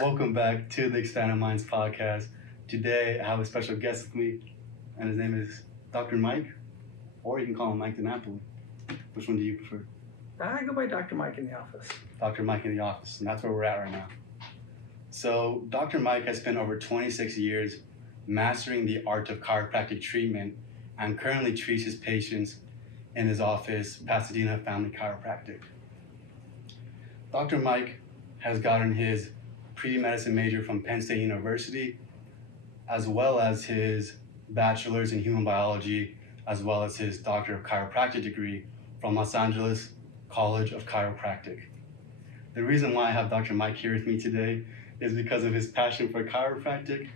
Welcome back to the Expanded Minds podcast. Today, I have a special guest with me, and his name is Dr. Mike, or you can call him Mike the Napoli. Which one do you prefer? I go by Dr. Mike in the office. Dr. Mike in the office, and that's where we're at right now. So, Dr. Mike has spent over 26 years mastering the art of chiropractic treatment and currently treats his patients in his office, Pasadena Family Chiropractic. Dr. Mike has gotten his pre-medicine major from Penn State University, as well as his bachelor's in human biology, as well as his doctor of chiropractic degree from Los Angeles College of Chiropractic. The reason why I have Dr. Mike here with me today is because of his passion for chiropractic,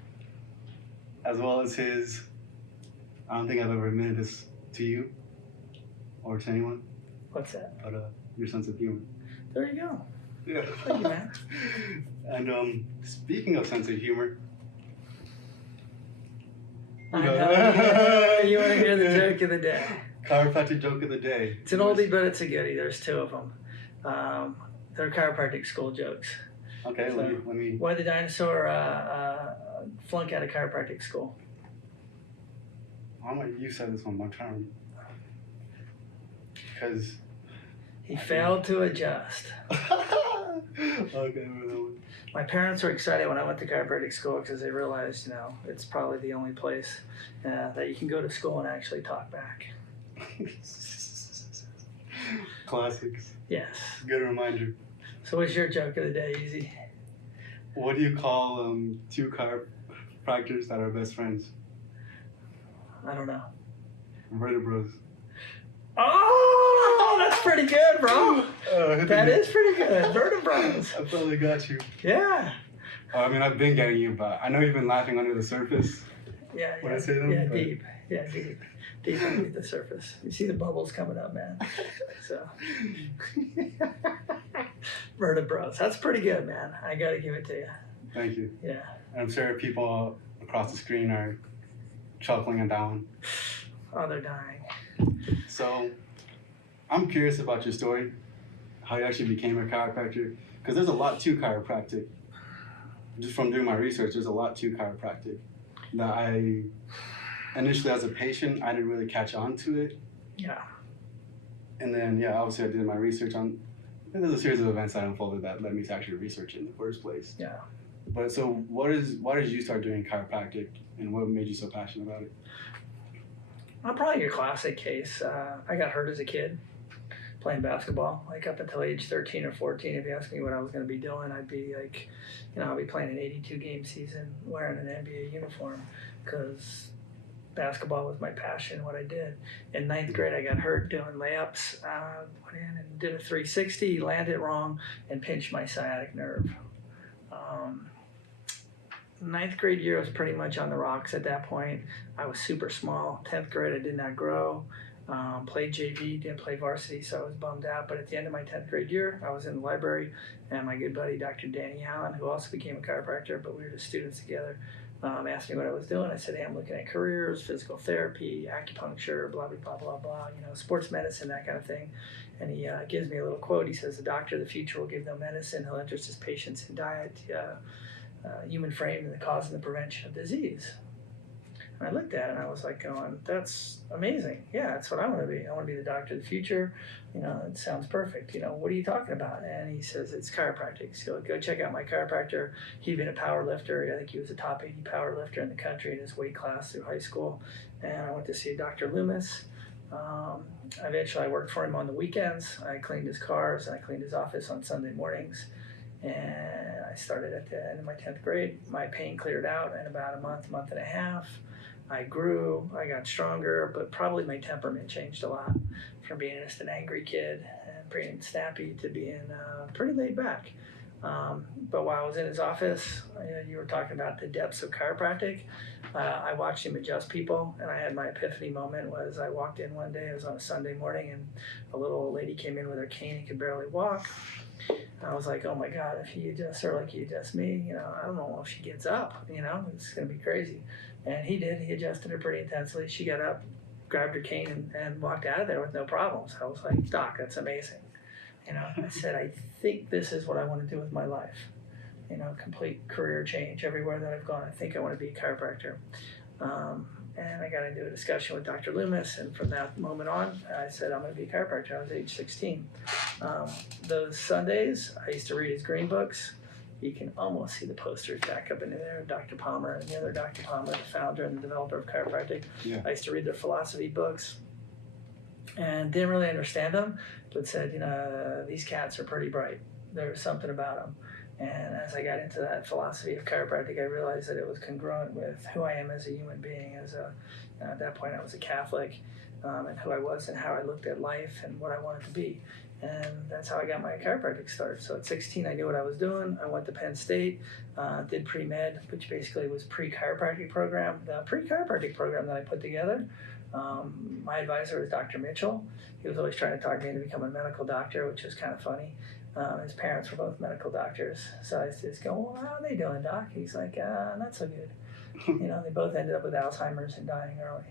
as well as his, I don't think I've ever admitted this to you or to anyone. What's that? But your sense of humor. There you go. Yeah. Thank you, man. And speaking of sense of humor, I know. You want to hear the joke of the day? Chiropractic joke of the day. It's an oldie, but it's a goodie. There's two of them. They're chiropractic school jokes. Okay, So, let me. Why did the dinosaur flunk out of chiropractic school? You said this one more time. Because. He failed to adjust. Okay, well, My parents were excited when I went to chiropractic school because they realized, it's probably the only place that you can go to school and actually talk back. Classics. Yes. Good reminder. So what's your joke of the day, Easy? What do you call two chiropractors that are best friends? I don't know. Vertebros. Oh, that's pretty good, bro. That is pretty good. Vertebrates. I probably got you. Yeah. I mean, I've been getting you, but I know you've been laughing under the surface. Yeah. When I say them, yeah, but- deep. Yeah, deep. Deep underneath the surface. You see the bubbles coming up, man. So. Vertebrates. That's pretty good, man. I got to give it to you. Thank you. Yeah. I'm sure people across the screen are chuckling at that one. Oh, they're dying. So, I'm curious about your story, how you actually became a chiropractor, because there's a lot to chiropractic. Just from doing my research, there's a lot to chiropractic that I, initially as a patient, I didn't really catch on to it. Yeah. And then, obviously I did my research on, and there's a series of events that unfolded that led me to actually research it in the first place. Yeah. But so why did you start doing chiropractic, and what made you so passionate about it? I'm probably your classic case. I got hurt as a kid playing basketball, like up until age 13 or 14. If you ask me what I was going to be doing, I'd be like, I'll be playing an 82-game season wearing an NBA uniform because basketball was my passion, what I did. In ninth grade, I got hurt doing layups. Went in and did a 360, landed wrong, and pinched my sciatic nerve. Ninth grade year was pretty much on the rocks at that point. I was super small. 10th grade, I did not grow. Played JV, didn't play varsity, so I was bummed out. But at the end of my 10th grade year, I was in the library, and my good buddy, Dr. Danny Allen, who also became a chiropractor, but we were just students together, asked me what I was doing. I said, hey, I'm looking at careers, physical therapy, acupuncture, blah, blah, blah, blah, blah, sports medicine, that kind of thing. And he gives me a little quote. He says, the doctor of the future will give no medicine. He'll interest his patients in diet, human frame, and the cause and the prevention of disease. And I looked at it and I was like going, that's amazing. Yeah, that's what I want to be. I want to be the doctor of the future. It sounds perfect. What are you talking about? And he says, it's chiropractic. So go check out my chiropractor. He'd been a power lifter. I think he was a top 80 power lifter in the country in his weight class through high school. And I went to see Dr. Loomis. Eventually I worked for him on the weekends. I cleaned his cars and I cleaned his office on Sunday mornings. And I started at the end of my 10th grade. My pain cleared out in about a month and a half. I grew, I got stronger, but probably my temperament changed a lot from being just an angry kid and being snappy to being pretty laid back. But while I was in his office, you were talking about the depths of chiropractic. I watched him adjust people, and I had my epiphany moment was I walked in one day, it was on a Sunday morning, and a little old lady came in with her cane and could barely walk. I was like, oh my God, if he adjusts her like he adjusts me, I don't know if she gets up, it's going to be crazy. And he did. He adjusted her pretty intensely. She got up, grabbed her cane, and walked out of there with no problems. I was like, Doc, that's amazing. I said, I think this is what I want to do with my life. complete career change everywhere that I've gone. I think I want to be a chiropractor. And I got into a discussion with Dr. Loomis, and from that moment on, I said, I'm going to be a chiropractor. I was age 16. Those Sundays, I used to read his green books. You can almost see the posters back up into there. Dr. Palmer and the other Dr. Palmer, the founder and the developer of chiropractic. Yeah. I used to read their philosophy books and didn't really understand them, but said, these cats are pretty bright. There's something about them. And as I got into that philosophy of chiropractic, I realized that it was congruent with who I am as a human being. At that point, I was a Catholic, and who I was and how I looked at life and what I wanted to be. And that's how I got my chiropractic start. So at 16, I knew what I was doing. I went to Penn State, did pre-med, which basically was pre-chiropractic program. The pre-chiropractic program that I put together, my advisor was Dr. Mitchell. He was always trying to talk me into becoming a medical doctor, which was kind of funny. His parents were both medical doctors. So I just go, well, how are they doing, doc? He's like, not so good. They both ended up with Alzheimer's and dying early.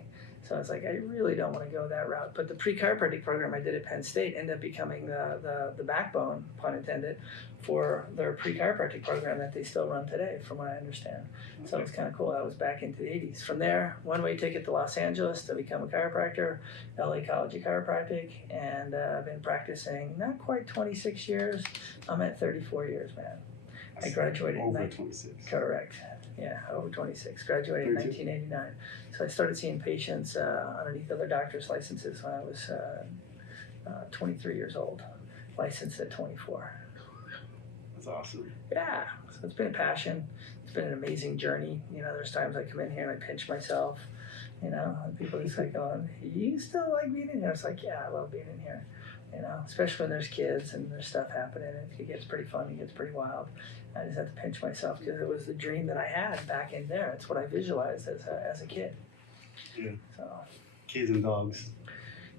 So I was like, I really don't want to go that route. But the pre-chiropractic program I did at Penn State ended up becoming the backbone, pun intended, for their pre-chiropractic program that they still run today, from what I understand. So it's kind of cool. That was back into the 80s. From there, one-way ticket to Los Angeles to become a chiropractor, LA College of Chiropractic, and I've been practicing not quite 26 years. I'm at 34 years, man. I graduated over 26. Correct. Yeah, over 26. Graduated in 1989. So I started seeing patients underneath other doctors' licenses when I was 23 years old, licensed at 24. That's awesome. Yeah, so it's been a passion. It's been an amazing journey. There's times I come in here and I pinch myself, and people are just like going, you still like being in here? It's like, yeah, I love being in here. Especially when there's kids and there's stuff happening. It gets pretty fun. It gets pretty wild. I just have to pinch myself because it was the dream that I had back in there. It's what I visualized as a kid. Yeah. So. Kids and dogs.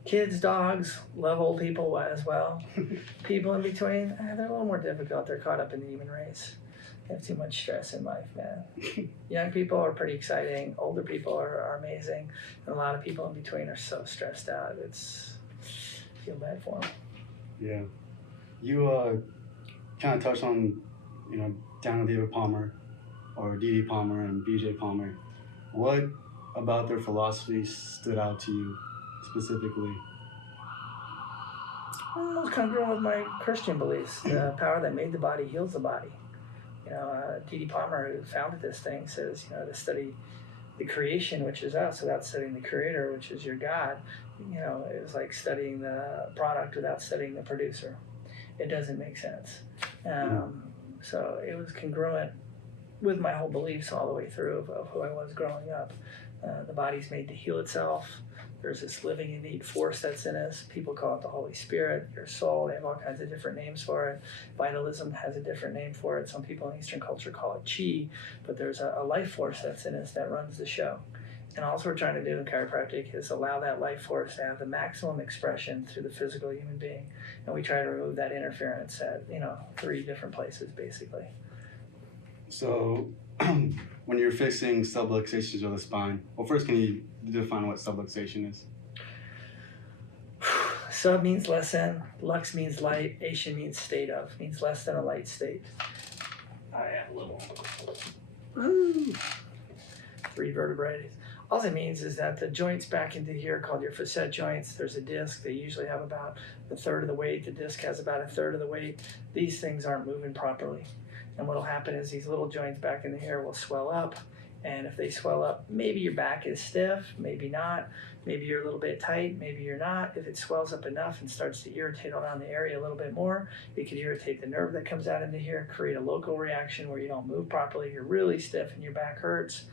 Kids, dogs, love old people as well. People in between, they're a little more difficult. They're caught up in the human race. They have too much stress in life, man. Young people are pretty exciting. Older people are amazing. And a lot of people in between are so stressed out. I feel bad for them. Yeah. You kind of touched on, D.D Palmer or D.D Palmer and B.J. Palmer. What about their philosophy stood out to you specifically? Well, it was congruent with my Christian beliefs. The power that made the body heals the body. D.D Palmer, who founded this thing, says, to study the creation, which is us, without studying the creator, which is your God. It was like studying the product without studying the producer. It doesn't make sense. So it was congruent with my whole beliefs all the way through of who I was growing up. The body's made to heal itself. There's this living innate force that's in us. People call it the Holy Spirit, your soul. They have all kinds of different names for it. Vitalism has a different name for it. Some people in Eastern culture call it chi, but there's a life force that's in us that runs the show. And all we're trying to do in chiropractic is allow that life force to have the maximum expression through the physical human being. And we try to remove that interference at, 3 different places, basically. So when you're fixing subluxations of the spine, well, first, can you define what subluxation is? Sub means less than, lux means light, ation means state of, means less than a light state. I have a little 3 vertebrae. All it means is that the joints back into here, called your facet joints, there's a disc. They usually have about a third of the weight. The disc has about a third of the weight. These things aren't moving properly. And what will happen is these little joints back in here will swell up. And if they swell up, maybe your back is stiff, maybe not. Maybe you're a little bit tight, maybe you're not. If it swells up enough and starts to irritate around the area a little bit more, it could irritate the nerve that comes out into here, create a local reaction where you don't move properly, you're really stiff and your back hurts.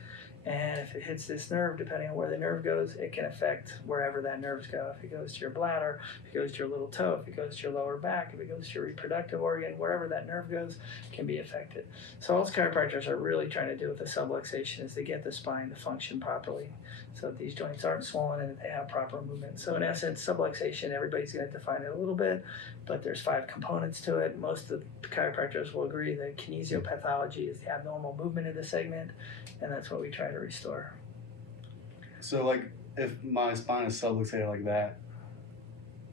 And if it hits this nerve, depending on where the nerve goes, it can affect wherever that nerves go. If it goes to your bladder, if it goes to your little toe, if it goes to your lower back, if it goes to your reproductive organ, wherever that nerve goes, can be affected. So all chiropractors are really trying to do with the subluxation is to get the spine to function properly so that these joints aren't swollen and that they have proper movement. So in essence, subluxation, everybody's going to define it a little bit, but there's 5 components to it. Most of the chiropractors will agree that kinesiopathology is the abnormal movement of the segment, and that's what we try to restore. So like if my spine is subluxated like that,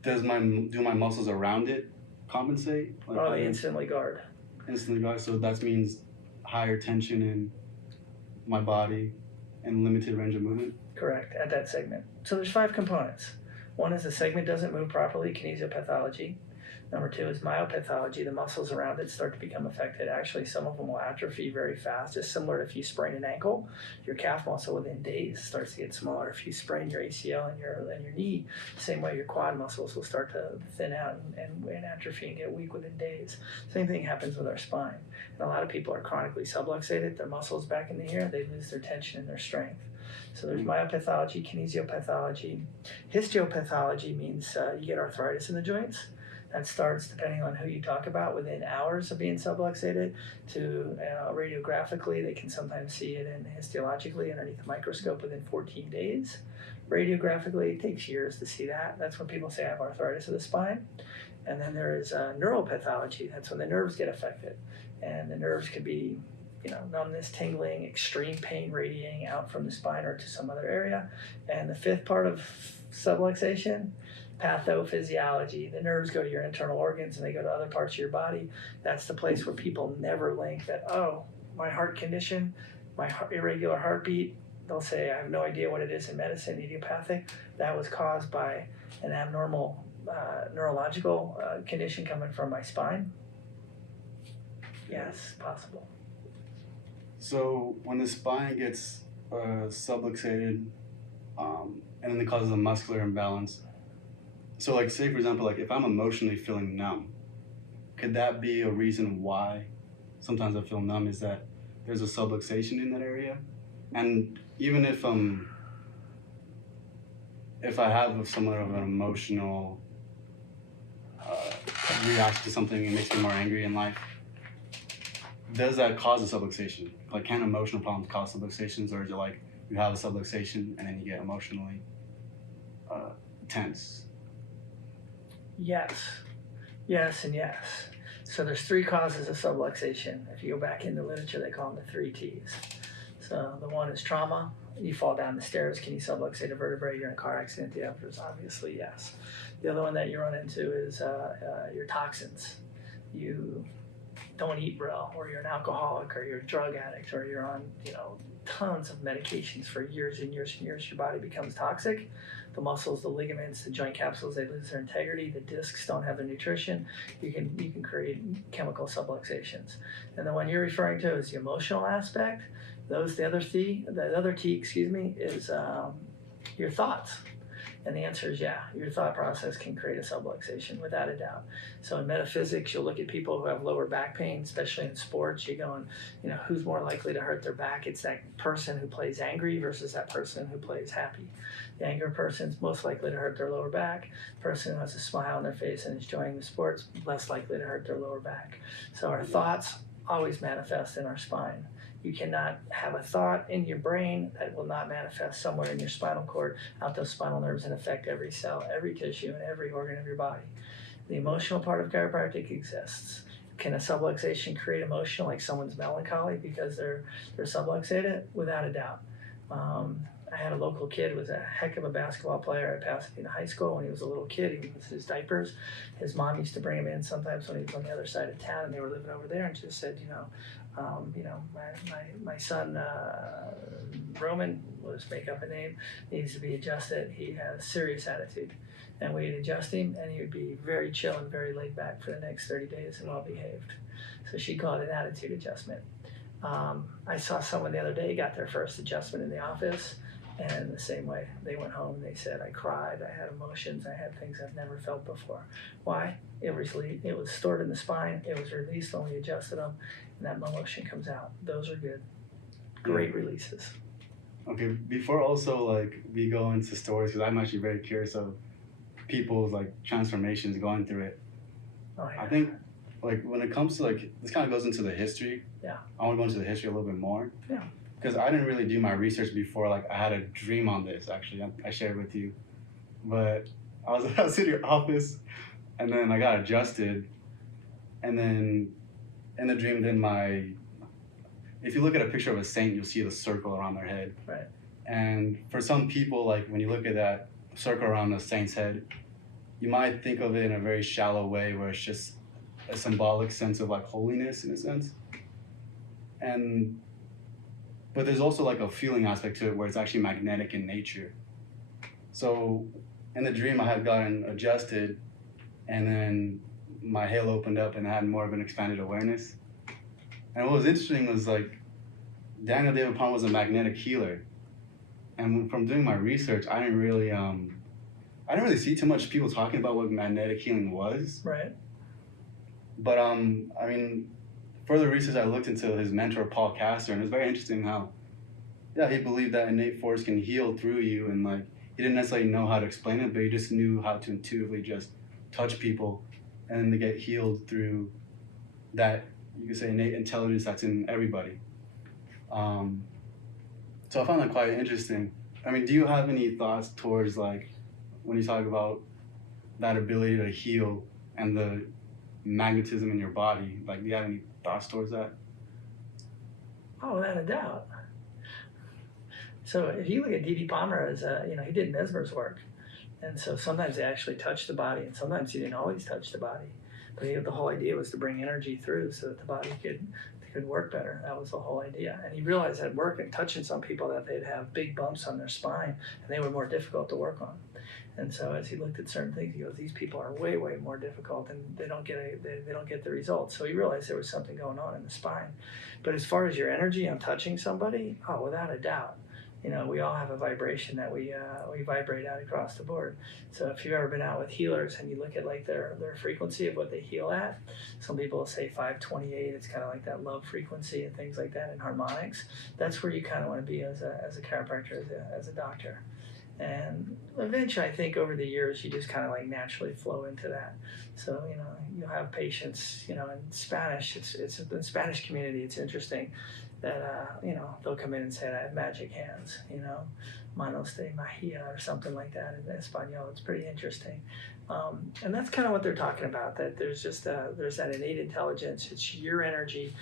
do my muscles around it compensate? Like, They instantly guard. Instantly guard. So that means higher tension in my body and limited range of movement? Correct, at that segment. So there's 5 components. One is the segment doesn't move properly, kinesiopathology. Number 2 is myopathology. The muscles around it start to become affected. Actually, some of them will atrophy very fast. It's similar to if you sprain an ankle, your calf muscle within days starts to get smaller. If you sprain your ACL and your knee, same way your quad muscles will start to thin out and atrophy and get weak within days. Same thing happens with our spine. And a lot of people are chronically subluxated. Their muscles back in the ear, they lose their tension and their strength. So there's myopathology, kinesiopathology. Histopathology means you get arthritis in the joints. That starts, depending on who you talk about, within hours of being subluxated to radiographically. They can sometimes see it in histologically underneath the microscope within 14 days. Radiographically, it takes years to see that. That's when people say I have arthritis of the spine. And then there is neuropathology. That's when the nerves get affected. And the nerves could be numbness, tingling, extreme pain radiating out from the spine or to some other area. And the 5th part of subluxation, pathophysiology. The nerves go to your internal organs and they go to other parts of your body. That's the place where people never link that, oh, my heart condition, my irregular heartbeat. They'll say, I have no idea what it is in medicine, idiopathic. That was caused by an abnormal neurological condition coming from my spine. Yes, possible. So when the spine gets subluxated, and then it causes a muscular imbalance. So like say for example, like if I'm emotionally feeling numb, could that be a reason why sometimes I feel numb, is that there's a subluxation in that area? And even if I have somewhat of an emotional reaction to something and makes me more angry in life, does that cause a subluxation? Like can emotional problems cause subluxations, or is it like you have a subluxation and then you get emotionally tense? Yes and yes. So there's 3 causes of subluxation. If you go back in the literature, they call them the 3 T's. So the one is trauma. You fall down the stairs, can you subluxate a vertebrae? You're in a car accident, the answer is obviously yes. The other one that you run into is your toxins. You don't eat well, or you're an alcoholic, or you're a drug addict, or you're on tons of medications for years and years and years. Your body becomes toxic. The muscles, the ligaments, the joint capsules, they lose their integrity. The discs don't have their nutrition. You can create chemical subluxations. And the one you're referring to is the emotional aspect. The other T, is your thoughts. And the answer is yeah, your thought process can create a subluxation without a doubt. So in metaphysics, you'll look at people who have lower back pain, especially in sports. You're going, who's more likely to hurt their back? It's that person who plays angry versus that person who plays happy. The angry person's most likely to hurt their lower back. The person who has a smile on their face and is enjoying the sports, less likely to hurt their lower back. So our thoughts always manifest in our spine. You cannot have a thought in your brain that will not manifest somewhere in your spinal cord, out those spinal nerves, and affect every cell, every tissue, and every organ of your body. The emotional part of chiropractic exists. Can a subluxation create emotion, like someone's melancholy because they're subluxated? Without a doubt. I had a local kid who was a heck of a basketball player at Pasadena High School. When he was a little kid, he was his diapers. His mom used to bring him in sometimes when he was on the other side of town, and they were living over there, and just said, my son Roman, we'll just make up a name, needs to be adjusted. He has serious attitude, and we'd adjust him, and he would be very chill and very laid back for the next 30 days and well behaved. So she called it an attitude adjustment. I saw someone the other day got their first adjustment in the office, and the same way, they went home and they said, I cried, I had emotions, I had things I've never felt before. Why? It was stored in the spine, it was released when we adjusted them, and that emotion comes out. Those are good, great releases. Okay, before also we go into stories, because I'm actually very curious of people's transformations going through it. Oh, yeah. I think when it comes to this kind of goes into the history. Yeah. I want to go into the history a little bit more. Yeah. Because I didn't really do my research before. I had a dream on this, actually. I shared with you. But I was in your office, and then I got adjusted. And then in the dream, if you look at a picture of a saint, you'll see the circle around their head. Right. And for some people, when you look at that circle around a saint's head, you might think of it in a very shallow way, where it's just a symbolic sense of holiness, in a sense. and but there's also like a feeling aspect to it where it's actually magnetic in nature. So in the dream, I had gotten adjusted, and then my halo opened up and I had more of an expanded awareness. And what was interesting was like Daniel David Palmer was a magnetic healer, and from doing my research, I didn't really see too much people talking about what magnetic healing was. Right. But I mean, further research, I looked into his mentor Paul Castor, and it was very interesting how, yeah, he believed that innate force can heal through you, and like he didn't necessarily know how to explain it, but he just knew how to intuitively just touch people, and then they get healed through that, you could say, innate intelligence that's in everybody. So I found that quite interesting. I mean, do you have any thoughts towards like when you talk about that ability to heal and the magnetism in your body? Like, do you have any thoughts towards that? Oh, without a doubt. So if you look at D.D Palmer as he did Mesmer's work, and so sometimes they actually touched the body, and sometimes he didn't always touch the body. But the whole idea was to bring energy through so that the body could work better. That was the whole idea. And he realized that working, touching some people, that they'd have big bumps on their spine, and they were more difficult to work on. And so as he looked at certain things, he goes, these people are way, way more difficult, and they don't get the results. So he realized there was something going on in the spine. But as far as your energy on touching somebody, oh, without a doubt. We all have a vibration that we vibrate out across the board. So if you've ever been out with healers and you look at like their frequency of what they heal at, some people will say 528. It's kind of like that love frequency and things like that, and harmonics. That's where you kind of want to be as a chiropractor, as a doctor. And eventually, I think over the years, you just kind of like naturally flow into that. So you'll have patients. In Spanish, it's in the Spanish community. It's interesting that they'll come in and say, I have magic hands, manos de magia or something like that in Espanol. It's pretty interesting. And that's kind of what they're talking about, that there's just there's that innate intelligence. It's your energy,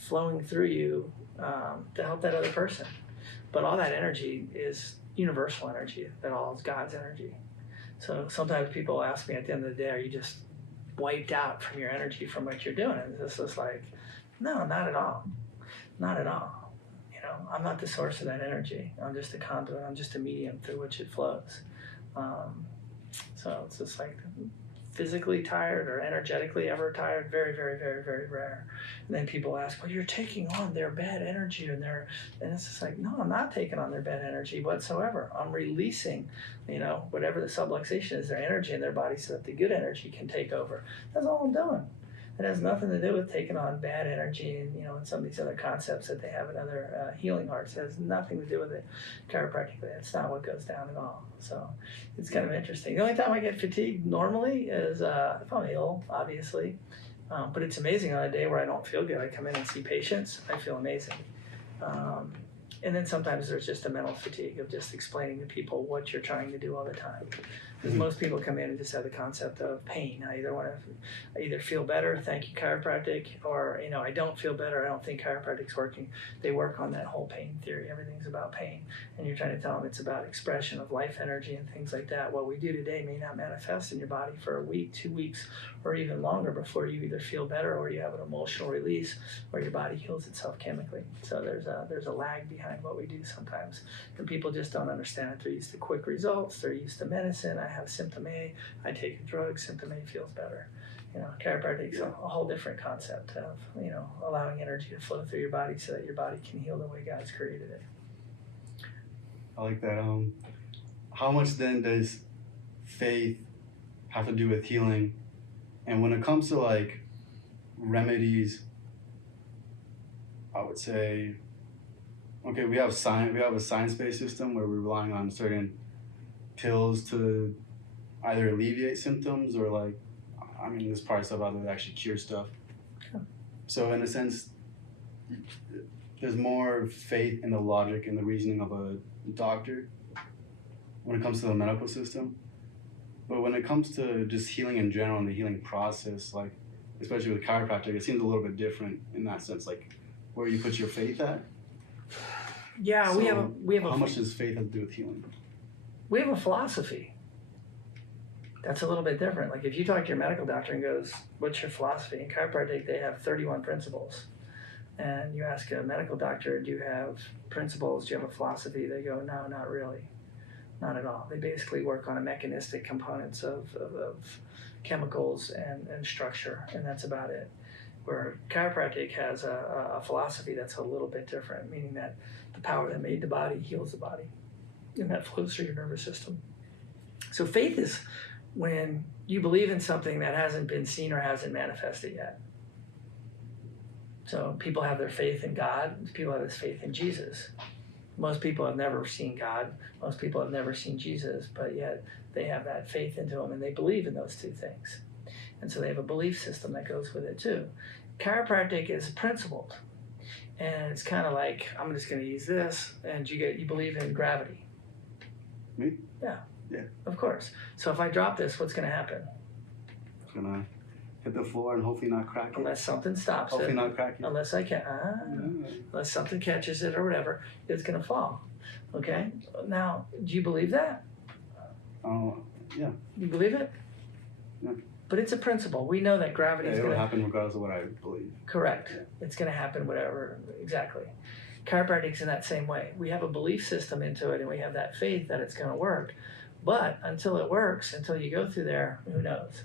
flowing through you to help that other person. But all that energy is universal energy, that all is God's energy. So sometimes people ask me at the end of the day, are you just wiped out from your energy from what you're doing? And it's just like, no, not at all. Not at all. I'm not the source of that energy. I'm just a conduit. I'm just a medium through which it flows. So it's just like physically tired or energetically ever tired, very, very, very, very rare. And then people ask, well, you're taking on their bad energy, and it's just like, no, I'm not taking on their bad energy whatsoever. I'm releasing, whatever the subluxation is, their energy in their body, so that the good energy can take over. That's all I'm doing. It has nothing to do with taking on bad energy and some of these other concepts that they have in other healing arts. It has nothing to do with it chiropractically. It's not what goes down at all. So it's kind of interesting. The only time I get fatigued normally is if I'm ill, obviously. But it's amazing on a day where I don't feel good. I come in and see patients. I feel amazing. And then sometimes there's just a mental fatigue of just explaining to people what you're trying to do all the time. Because most people come in and just have the concept of pain. I either feel better, thank you chiropractic, or I don't feel better, I don't think chiropractic's working. They work on that whole pain theory. Everything's about pain, and you're trying to tell them it's about expression of life energy and things like that. What we do today may not manifest in your body for a week, 2 weeks, or even longer before you either feel better or you have an emotional release or your body heals itself chemically. So there's a lag behind what we do sometimes, and people just don't understand it. They're used to quick results. They're used to medicine. I have symptom A, I take a drug, symptom A feels better. Chiropractic's a whole different concept of, allowing energy to flow through your body so that your body can heal the way God's created it. I like that. How much then does faith have to do with healing? And when it comes to like remedies, I would say, okay, we have a science-based system where we're relying on certain pills to either alleviate symptoms or there's probably stuff out there that actually cure stuff. Yeah. So in a sense, there's more faith in the logic and the reasoning of a doctor when it comes to the medical system. But when it comes to just healing in general and the healing process, like especially with chiropractic, it seems a little bit different in that sense, like where you put your faith at. Yeah, so we have how much does faith have to do with healing? We have a philosophy. That's a little bit different. Like if you talk to your medical doctor and goes, what's your philosophy? In chiropractic, they have 31 principles. And you ask a medical doctor, do you have principles? Do you have a philosophy? They go, no, not really. Not at all. They basically work on a mechanistic components of chemicals and structure, and that's about it. Where chiropractic has a philosophy that's a little bit different, meaning that the power that made the body heals the body, and that flows through your nervous system. So faith is when you believe in something that hasn't been seen or hasn't manifested yet. So people have their faith in God, people have this faith in Jesus. Most people have never seen God, most people have never seen Jesus, but yet they have that faith into them and they believe in those two things. And so they have a belief system that goes with it too. Chiropractic is principled. And it's kind of like, I'm just going to use this, and you believe in gravity. Me? Yeah. Yeah. Of course. So if I drop this, what's going to happen? It's going to hit the floor and hopefully not crack it. Unless something stops Hopefully it. not crack it. Unless I can, unless something catches it or whatever, it's going to fall. Okay? Now, do you believe that? Yeah. You believe it? Yeah. But it's a principle. We know that gravity is it going will to happen regardless of what I believe. Correct. It's going to happen whatever. Exactly. Chiropractic's in that same way. We have a belief system into it and we have that faith that it's going to work. But until it works, until you go through there, who knows?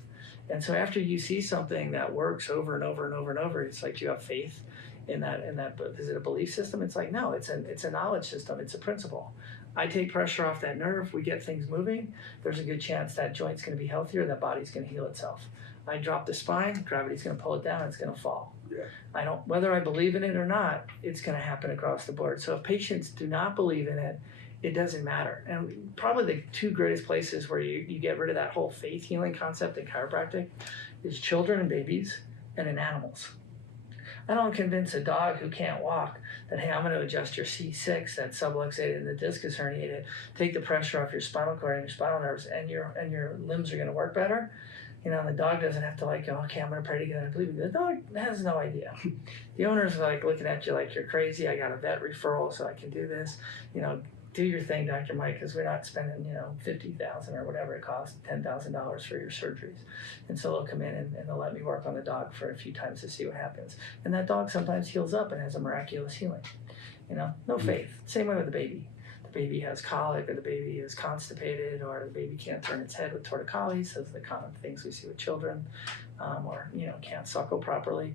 And so after you see something that works over and over and over and over, it's like you have faith in that. Is it a belief system? It's like, no, it's a knowledge system. It's a principle. I take pressure off that nerve, we get things moving, there's a good chance that joint's going to be healthier, that body's going to heal itself. I drop the spine, gravity's going to pull it down, it's going to fall. Yeah. Whether I believe in it or not, it's going to happen across the board. So if patients do not believe in it, it doesn't matter. And probably the two greatest places where you get rid of that whole faith healing concept in chiropractic is children and babies and in animals. I don't convince a dog who can't walk that, hey, I'm going to adjust your C6 that's subluxated and the disc is herniated, take the pressure off your spinal cord and your spinal nerves, and your limbs are going to work better. You know, and the dog doesn't have to like go, okay, I'm going to pray to God and believe in you. The dog has no idea. The owner's like looking at you like you're crazy. I got a vet referral so I can do this. You know, do your thing, Dr. Mike, because we're not spending, $50,000 or whatever it costs, $10,000 for your surgeries. And so they'll come in and they'll let me work on the dog for a few times to see what happens. And that dog sometimes heals up and has a miraculous healing. No faith. Same way with the baby. The baby has colic, or the baby is constipated, or the baby can't turn its head with torticollis. Those are the common things we see with children, or can't suckle properly.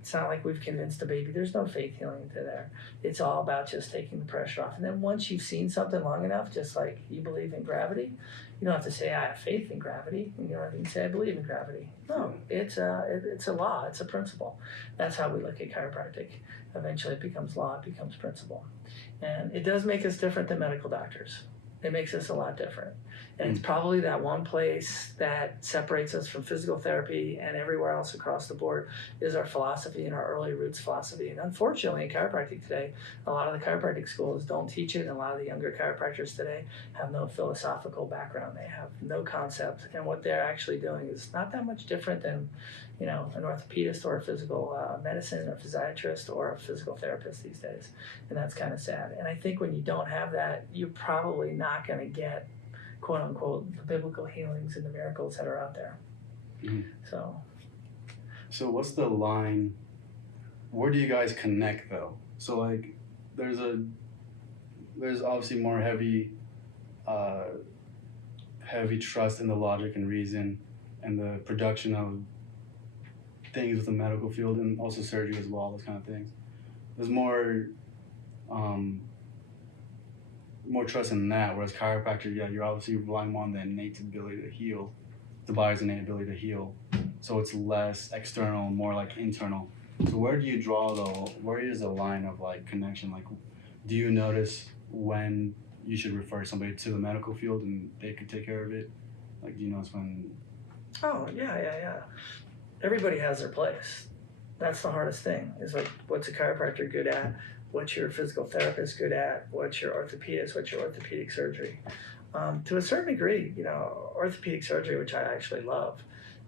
It's not like we've convinced the baby. There's no faith healing into there. It's all about just taking the pressure off. And then once you've seen something long enough, just like you believe in gravity, you don't have to say I have faith in gravity. You can say I believe in gravity. No, it's a law. It's a principle. That's how we look at chiropractic. Eventually, it becomes law. It becomes principle. And it does make us different than medical doctors. It makes us a lot different. And it's probably that one place that separates us from physical therapy and everywhere else across the board is our philosophy and our early roots philosophy. And unfortunately, in chiropractic today, a lot of the chiropractic schools don't teach it. And a lot of the younger chiropractors today have no philosophical background. They have no concept. And what they're actually doing is not that much different than an orthopedist or a physical medicine or physiatrist or a physical therapist these days. And that's kind of sad. And I think when you don't have that, you're probably not going to get, quote unquote, the biblical healings and the miracles that are out there. Mm-hmm. So what's the line? Where do you guys connect though? So like there's obviously more heavy trust in the logic and reason and the production of things with the medical field and also surgery as well, those kind of things. There's more trust in that, whereas chiropractor, you're obviously relying more on the innate ability to heal, the body's innate ability to heal. So it's less external, more like internal. So where is the line of like connection? Like, do you notice when you should refer somebody to the medical field and they could take care of it? Like, do you notice when? Oh, yeah. Everybody has their place. That's the hardest thing, is like, what's a chiropractor good at? What's your physical therapist good at? What's your orthopedist? What's your orthopedic surgery? To a certain degree, orthopedic surgery, which I actually love,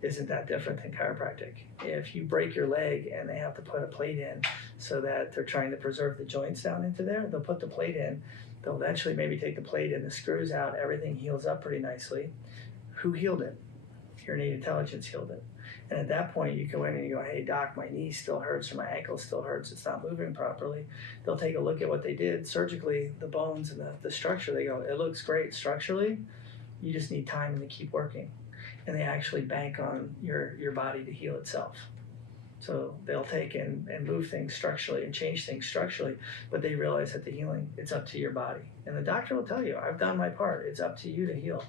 isn't that different than chiropractic. If you break your leg and they have to put a plate in so that they're trying to preserve the joints down into there, they'll put the plate in. They'll eventually maybe take the plate and the screws out. Everything heals up pretty nicely. Who healed it? Your innate intelligence healed it. And at that point, you go in and you go, hey, doc, my knee still hurts or my ankle still hurts. It's not moving properly. They'll take a look at what they did surgically, the bones and the structure. They go, it looks great structurally. You just need time and to keep working. And they actually bank on your body to heal itself. So they'll take and move things structurally and change things structurally, but they realize that the healing, it's up to your body. And the doctor will tell you, I've done my part. It's up to you to heal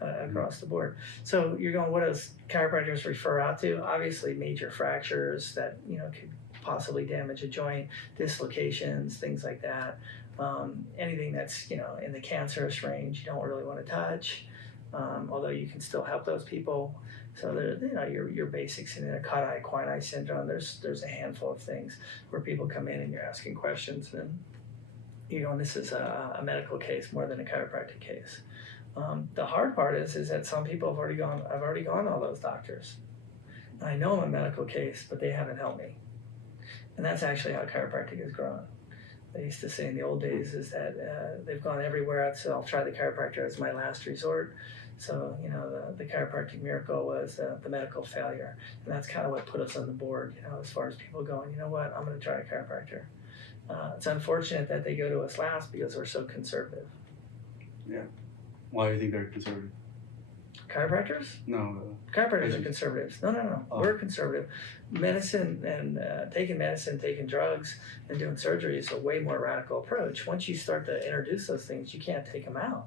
across the board. So you're going, what does chiropractors refer out to? Obviously major fractures that, could possibly damage a joint, dislocations, things like that. Anything that's, in the cancerous range, you don't really want to touch, although you can still help those people. So your basics in a cut-eye, Quine-eye syndrome, there's a handful of things where people come in and you're asking questions and, and this is a medical case more than a chiropractic case. The hard part is that some people I've already gone to all those doctors. And I know I'm a medical case, but they haven't helped me. And that's actually how chiropractic has grown. They used to say in the old days is that they've gone everywhere, so I'll try the chiropractor as my last resort. So, the chiropractic miracle was the medical failure. And that's kind of what put us on the board, as far as people going, you know what, I'm going to try a chiropractor. It's unfortunate that they go to us last because we're so conservative. Yeah. Why do you think they're conservative? Chiropractors? No. Chiropractors are conservatives. No. Oh. We're conservative. Medicine and taking drugs, and doing surgery is a way more radical approach. Once you start to introduce those things, you can't take them out.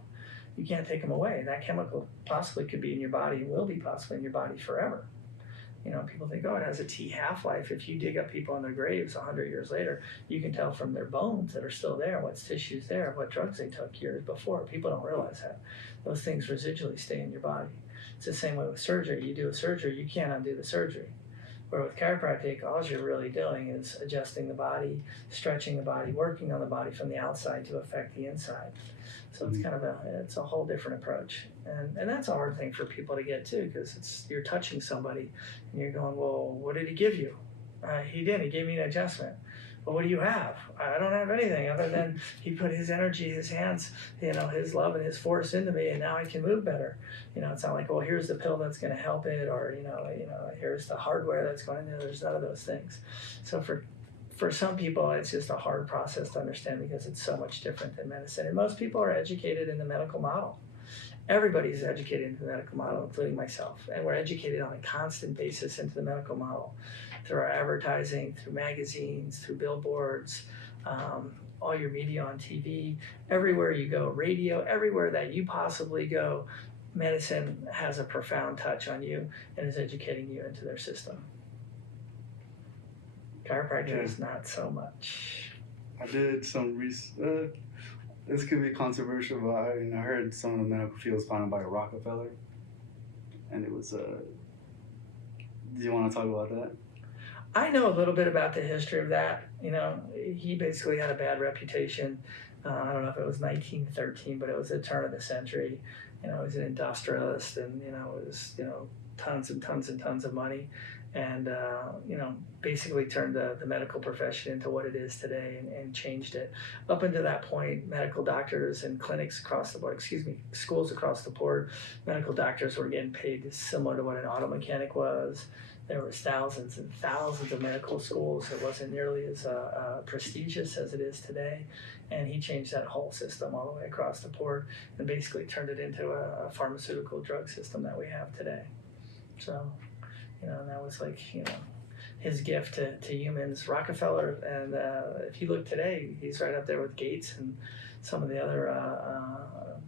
You can't take them away. That chemical possibly could be in your body, will be possibly in your body forever. People think, oh, it has a T half-life. If you dig up people in their graves 100 years later, you can tell from their bones that are still there, what's tissues there, what drugs they took years before. People don't realize that. Those things residually stay in your body. It's the same way with surgery. You do a surgery, you can't undo the surgery. Where with chiropractic, all you're really doing is adjusting the body, stretching the body, working on the body from the outside to affect the inside. So it's kind of it's a whole different approach. And that's a hard thing for people to get too, because you're touching somebody and you're going, well, what did he give you? He gave me an adjustment. Well, what do you have? I don't have anything other than he put his energy, his hands, his love and his force into me, and now I can move better. It's not like, well, here's the pill that's going to help it, or here's the hardware that's going to. There's none of those things. So for some people, it's just a hard process to understand because it's so much different than medicine. And most people are educated in the medical model. Everybody's educated into the medical model, including myself. And we're educated on a constant basis into the medical model through our advertising, through magazines, through billboards, all your media on TV, everywhere you go, radio, everywhere that you possibly go, medicine has a profound touch on you and is educating you into their system. Chiropractors, not so much. I did some research. This could be controversial, but I heard some of the medical field was founded by Rockefeller, and it was. Do you want to talk about that? I know a little bit about the history of that. He basically had a bad reputation. I don't know if it was 1913, but it was the turn of the century. He was an industrialist, and it was tons and tons and tons of money. And, basically turned the medical profession into what it is today and changed it. Up until that point, medical doctors and clinics across the board, schools across the board, medical doctors were getting paid similar to what an auto mechanic was. There was thousands and thousands of medical schools. It wasn't nearly as prestigious as it is today. And he changed that whole system all the way across the board and basically turned it into a pharmaceutical drug system that we have today. So, and that was like, his gift to humans. Rockefeller, and if you look today, he's right up there with Gates and some of the other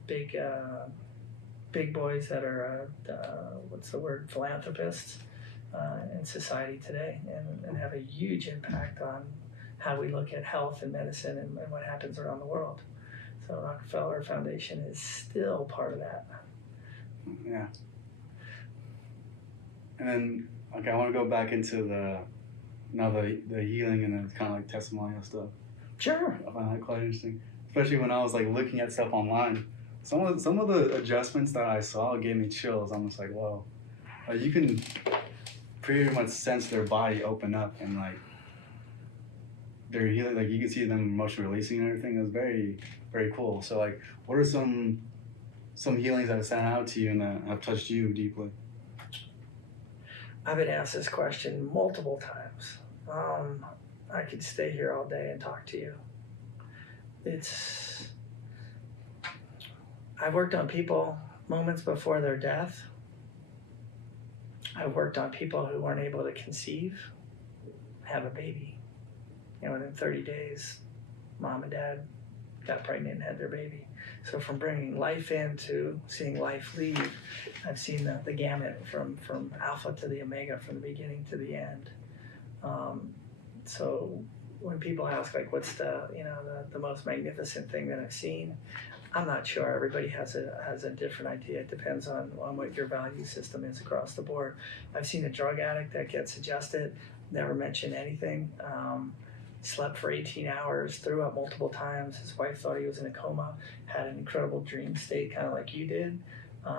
big boys that are, philanthropists in society today and have a huge impact on how we look at health and medicine and what happens around the world. So Rockefeller Foundation is still part of that. Yeah. And then, okay, I want to go back into the healing and the kind of like testimonial stuff. Sure. I find that quite interesting, especially when I was like looking at stuff online. Some of the adjustments that I saw gave me chills. I'm just like, whoa, you can pretty much sense their body open up and like they're healing. Like you can see them emotion releasing and everything. It was very, very cool. So like, what are some healings that stand out to you and that have touched you deeply? I've been asked this question multiple times. I could stay here all day and talk to you. I've worked on people moments before their death. I've worked on people who weren't able to conceive, have a baby. Within 30 days, mom and dad got pregnant and had their baby. So from bringing life in to seeing life leave, I've seen the gamut from alpha to the omega, from the beginning to the end. So when people ask, like, what's the most magnificent thing that I've seen, I'm not sure. Everybody has a different idea. It depends on what your value system is across the board. I've seen a drug addict that gets adjusted, never mentioned anything, slept for 18 hours, threw up multiple times. His wife thought he was in a coma, had an incredible dream state, kind of like you did.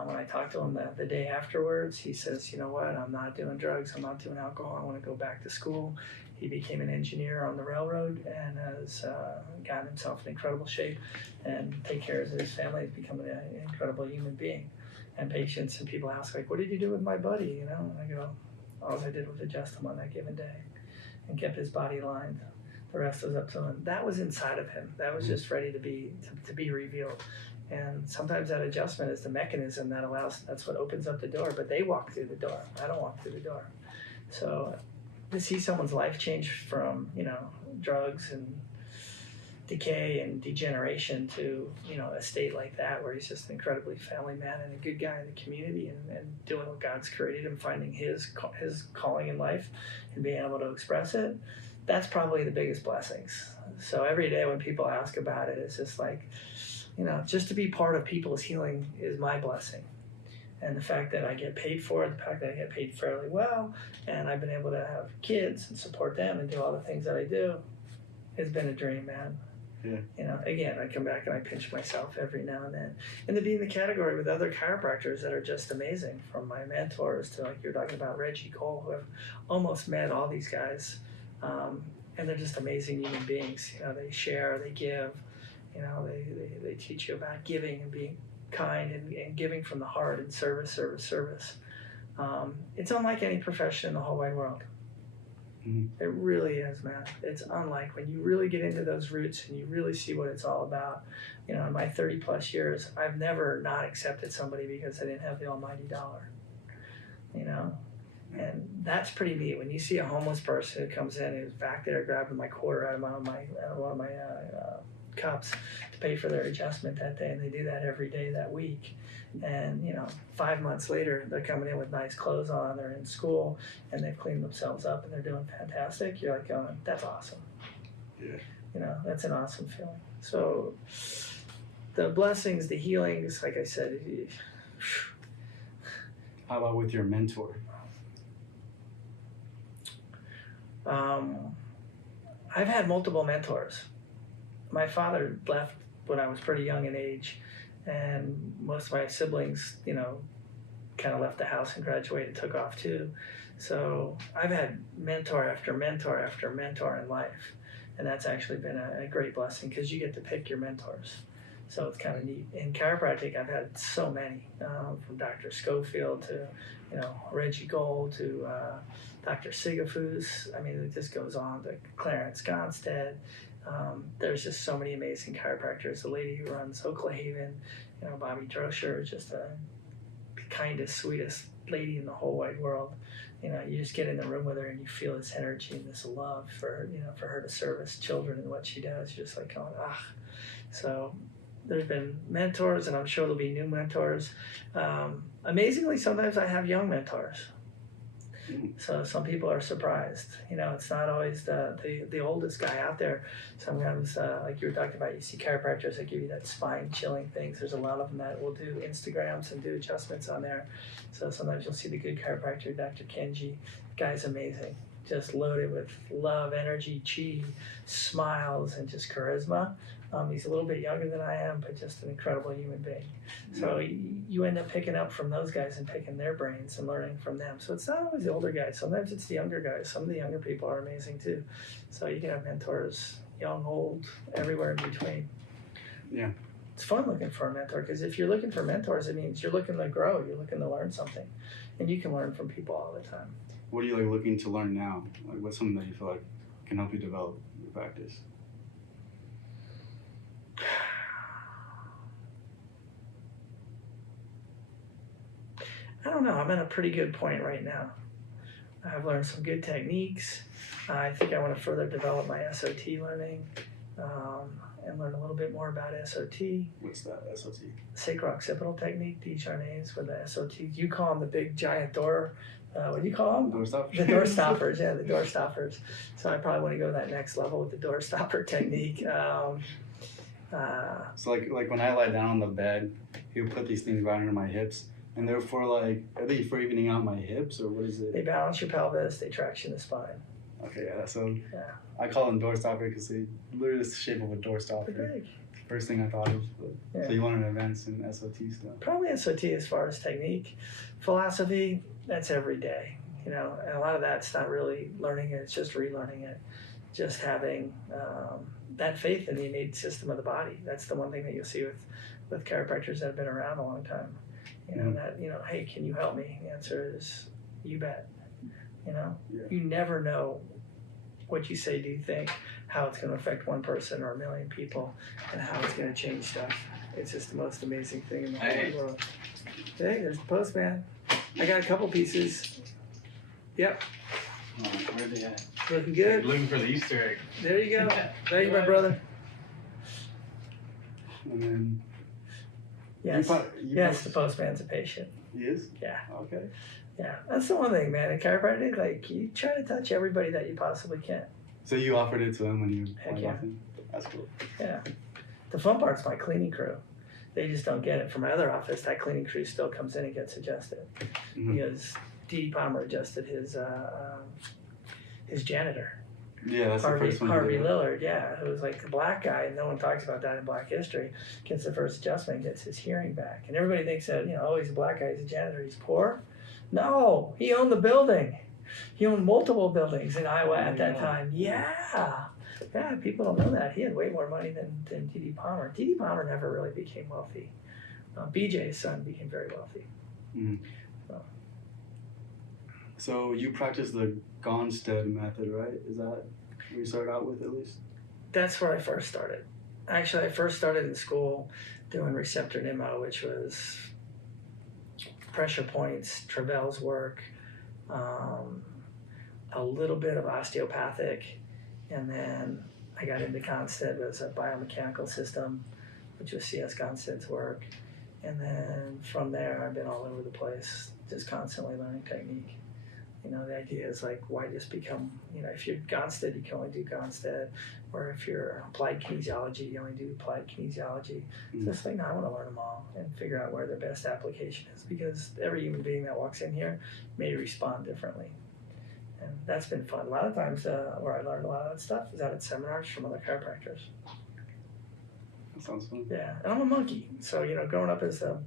When I talked to him the day afterwards, he says, you know what, I'm not doing drugs, I'm not doing alcohol, I want to go back to school. He became an engineer on the railroad and has gotten himself in incredible shape and take care of his family. He's become an incredible human being. And patients and people ask, like, what did you do with my buddy? And I go, all I did was adjust him on that given day and kept his body aligned. The rest was up to him. That was inside of him. That was just ready to be revealed. And sometimes that adjustment is the mechanism that allows, that's what opens up the door, but they walk through the door. I don't walk through the door. So to see someone's life change from, drugs and decay and degeneration to, a state like that where he's just an incredibly family man and a good guy in the community and doing what God's created him, finding his calling in life and being able to express it, that's probably the biggest blessings. So every day when people ask about it, it's just like, just to be part of people's healing is my blessing. And the fact that I get paid for it, the fact that I get paid fairly well, and I've been able to have kids and support them and do all the things that I do, has been a dream, man. Yeah. Again, I come back and I pinch myself every now and then. And to be in the category with other chiropractors that are just amazing, from my mentors to, like you're talking about, Reggie Cole, who I've almost met all these guys. And they're just amazing human beings. They share, they give, they teach you about giving and being kind and giving from the heart and service. It's unlike any profession in the whole wide world. Mm-hmm. It really is, man. It's unlike when you really get into those roots and you really see what it's all about. In my 30 plus years, I've never not accepted somebody because I didn't have the almighty dollar, And that's pretty neat. When you see a homeless person who comes in who's back there grabbing my quarter out of one of my cups to pay for their adjustment that day, and they do that every day that week. And 5 months later, they're coming in with nice clothes on, they're in school, and they've cleaned themselves up, and they're doing fantastic. You're like going, that's awesome. Yeah. That's an awesome feeling. So the blessings, the healings, like I said. How about with your mentor? I've had multiple mentors. My father left when I was pretty young in age, and most of my siblings, kind of left the house and graduated and took off too. So I've had mentor after mentor after mentor in life, and that's actually been a great blessing because you get to pick your mentors. So it's kind of neat. In chiropractic, I've had so many, from Dr. Schofield to, Reggie Gold to Dr. Sigafus. I mean, it just goes on to Clarence Gonstead. There's just so many amazing chiropractors. The lady who runs Oklahaven, Bobby Droscher, is just the kindest, sweetest lady in the whole wide world. You just get in the room with her and you feel this energy and this love for her to service children and what she does. You're just like going, ah. So there's been mentors, and I'm sure there'll be new mentors. Amazingly, sometimes I have young mentors. So some people are surprised. It's not always the oldest guy out there. Sometimes, like you were talking about, you see chiropractors that give you that spine chilling things. There's a lot of them that will do Instagrams and do adjustments on there. So sometimes you'll see the good chiropractor, Dr. Kenji. The guy's amazing. Just loaded with love, energy, chi, smiles, and just charisma. He's a little bit younger than I am, but just an incredible human being. So you end up picking up from those guys and picking their brains and learning from them. So it's not always the older guys. Sometimes it's the younger guys. Some of the younger people are amazing too. So you can have mentors, young, old, everywhere in between. Yeah. It's fun looking for a mentor, because if you're looking for mentors, it means you're looking to grow. You're looking to learn something. And you can learn from people all the time. what are you like looking to learn now? Like, what's something that you feel like can help you develop your practice? I don't know. I'm at a pretty good point right now. I've learned some good techniques. I think I want to further develop my SOT learning and learn a little bit more about SOT. What's that, SOT? Sacro-occipital technique, D-Charnays with the SOT. You call them the big giant door. What do you call them? Door stoppers? The door stoppers, yeah, the door stoppers. So I probably want to go to that next level with the door stopper technique. So like when I lie down on the bed, he'll put these things right under my hips. And they're for like, are they for evening out my hips or what is it? They balance your pelvis, they traction the spine. Okay, yeah, so Yeah. I call them door stopper because they literally the shape of a door stopper. They're big. First thing I thought of. But, Yeah. So you learn advanced in SOT stuff. Probably SOT as far as technique. Philosophy, that's every day, you know, and a lot of that's not really learning it, it's just relearning it. Just having that faith in the innate system of the body. That's the one thing that you'll see with chiropractors that have been around a long time. You know, that, you know, hey, can you help me? The answer is, you bet. You know, you never know what you say, do you think, how it's going to affect one person or a million people, and how it's going to change stuff. It's just the most amazing thing in the whole world. Hey, there's the postman. I got a couple pieces. Yep. Oh, where are they at? Looking good. Looking for the Easter egg. There you go. Thank you, my brother. And then Yes. you Yes, the postman's a patient. He is? Yeah. Okay. Yeah. That's the one thing, man. In chiropractic, like, you try to touch everybody that you possibly can. So you offered it to him when you Heck went yeah. off him? That's cool. Yeah. The fun part's my cleaning crew. They just don't get it. From my other office, that cleaning crew still comes in and gets adjusted. Mhm. Because D.D Palmer adjusted his janitor. Yeah, that's the first one. Harvey Lillard, yeah, who was like the black guy, and no one talks about that in Black history, gets the first adjustment, gets his hearing back. And everybody thinks that, you know, oh, he's a black guy, he's a janitor, he's poor. No, he owned the building. He owned multiple buildings in Iowa at that time. Yeah. Yeah, people don't know that. He had way more money than D.D. Palmer. D.D. Palmer never really became wealthy. B.J.'s son became very wealthy. Mhm. So you practice the Gonstead Method, right? Is that what you started out with at least? That's where I first started. Actually, I first started in school doing receptor pneumo, which was pressure points, Travell's work, a little bit of osteopathic, and then I got into Gonstead as a biomechanical system, which was C.S. Gonstead's work. And then from there, I've been all over the place, just constantly learning technique. You know, the idea is like, why just become, you know, if you're Gonstead, you can only do Gonstead, or if you're applied kinesiology, you only do applied kinesiology. So it's like, no, I want to learn them all and figure out where their best application is, because every human being that walks in here may respond differently. And that's been fun. A lot of times where I learned a lot of that stuff is out at seminars from other chiropractors. That sounds fun. Yeah, and I'm a monkey, so, you know, growing up as the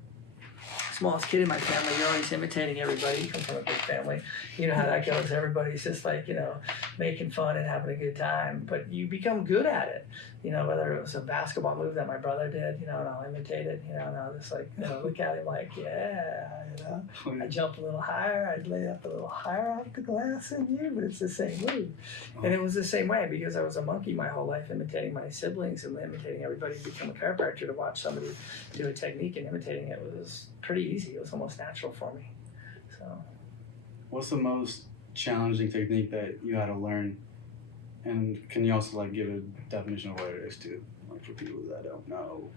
smallest kid in my family, you're always imitating everybody. You come from a big family, you know how that goes. Everybody's just like, you know, making fun and having a good time, but you become good at it. You know, whether it was a basketball move that my brother did, you know, and I'll imitate it, you know, and I'll just like, you know, look at him like, yeah, you know, I jump a little higher, I'd lay up a little higher off the glass than you, but it's the same move. And it was the same way because I was a monkey my whole life, imitating my siblings and imitating everybody to become a chiropractor. To watch somebody do a technique and imitating it was pretty easy. It was almost natural for me. So, What's the most challenging technique that you had to learn? And can you also like give a definition of what it is too? Like for people that don't know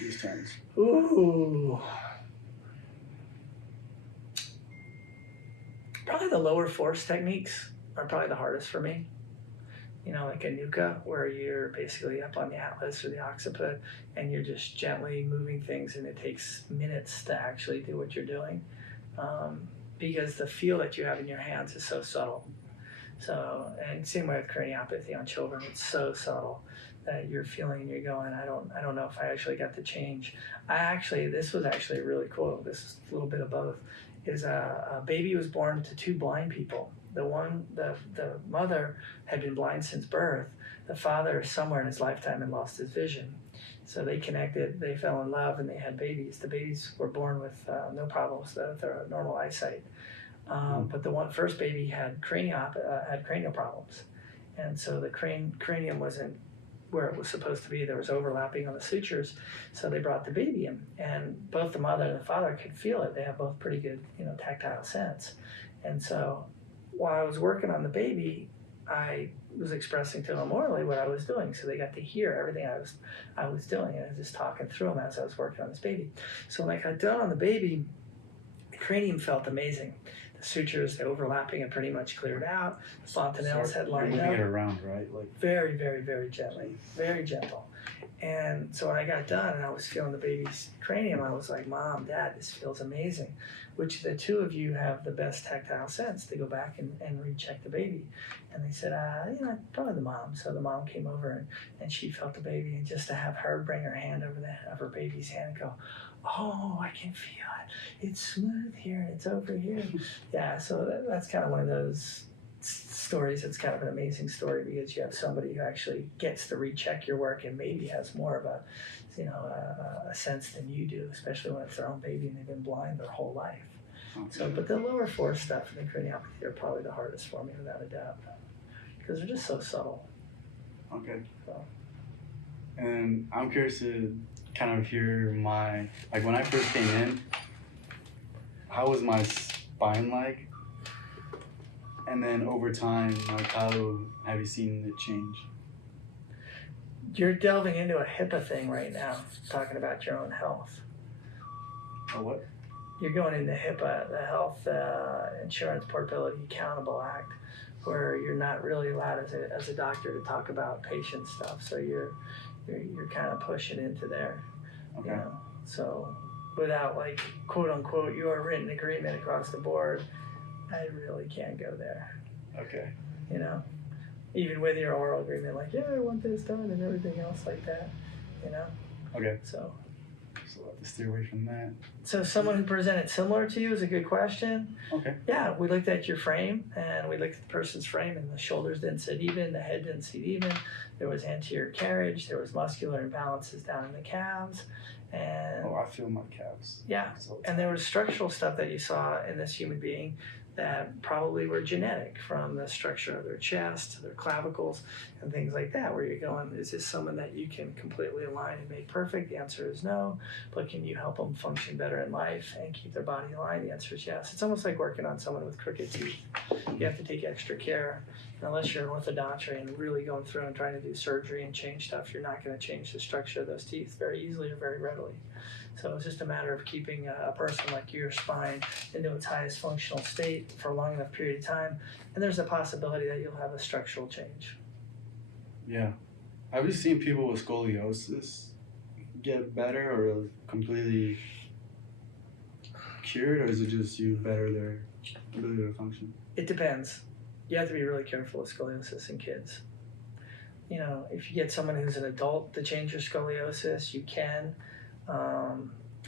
these terms. ooh. Probably the lower force techniques are probably the hardest for me. You know, like a nuka, where you're basically up on the atlas or the occiput and you're just gently moving things, and it takes minutes to actually do what you're doing, because the feel that you have in your hands is so subtle. So, and same way with craniopathy on children, it's so subtle that you're feeling and you're going, I don't know if I actually got the change. This was actually really cool. This is a little bit of both. Is a baby was born to two blind people. The mother had been blind since birth. The father somewhere in his lifetime had lost his vision. So they connected, they fell in love, and they had babies. The babies were born with no problems, their normal eyesight. But the first baby had cranial problems, and so the cranium wasn't where it was supposed to be. There was overlapping on the sutures, so they brought the baby in, and both the mother and the father could feel it. They have both pretty good, tactile sense, and so while I was working on the baby, I was expressing to them orally what I was doing, so they got to hear everything I was doing, and I was just talking through them as I was working on this baby. So when I got done on the baby, the cranium felt amazing. The sutures, the overlapping had pretty much cleared out. The fontanelles had lined You're up. moving it around, right? Like very, very, very gently, very gentle. And so when I got done and I was feeling the baby's cranium, I was like, Mom, Dad, this feels amazing. Which the two of you have the best tactile sense to go back and recheck the baby. And they said, probably the mom. So the mom came over and she felt the baby, and just to have her bring her hand over the head of her baby's hand and go, oh, I can feel it. It's smooth here. It's over here. Yeah, so that's kind of one of those stories. It's kind of an amazing story because you have somebody who actually gets to recheck your work and maybe has more of a sense than you do, especially when it's their own baby and they've been blind their whole life. Okay. So, but the lower four stuff and the craniopathy are probably the hardest for me, without a doubt, because they're just so subtle. Okay. So. And I'm curious to kind of hear like when I first came in, how was my spine like? And then over time, like how have you seen it change? You're delving into a HIPAA thing right now, talking about your own health. A what? You're going into HIPAA, the Health Insurance Portability Accountable Act, where you're not really allowed as a doctor to talk about patient stuff. So you're kind of pushing into there. Okay. So without like quote unquote your written agreement across the board, I really can't go there. Okay. Even with your oral agreement, like, yeah, I want this done and everything else like that, Okay. So I'll have to steer away from that. So someone who presented similar to you is a good question. Okay. Yeah, we looked at your frame, and we looked at the person's frame, and the shoulders didn't sit even, the head didn't sit even. There was anterior carriage, there was muscular imbalances down in the calves, and I feel my calves. yeah, and there was structural stuff that you saw in this human being that probably were genetic, from the structure of their chest, their clavicles, and things like that, where you're going, is this someone that you can completely align and make perfect? The answer is no. But can you help them function better in life and keep their body aligned? The answer is yes. It's almost like working on someone with crooked teeth. You have to take extra care. And unless you're an orthodontic and really going through and trying to do surgery and change stuff, you're not going to change the structure of those teeth very easily or very readily. So it's just a matter of keeping a person like your spine into its highest functional state for a long enough period of time, and there's a possibility that you'll have a structural change. Yeah. Have you seen people with scoliosis get better or completely cured, or is it just you better their ability to function? It depends. You have to be really careful with scoliosis in kids. If you get someone who's an adult to change your scoliosis, you can.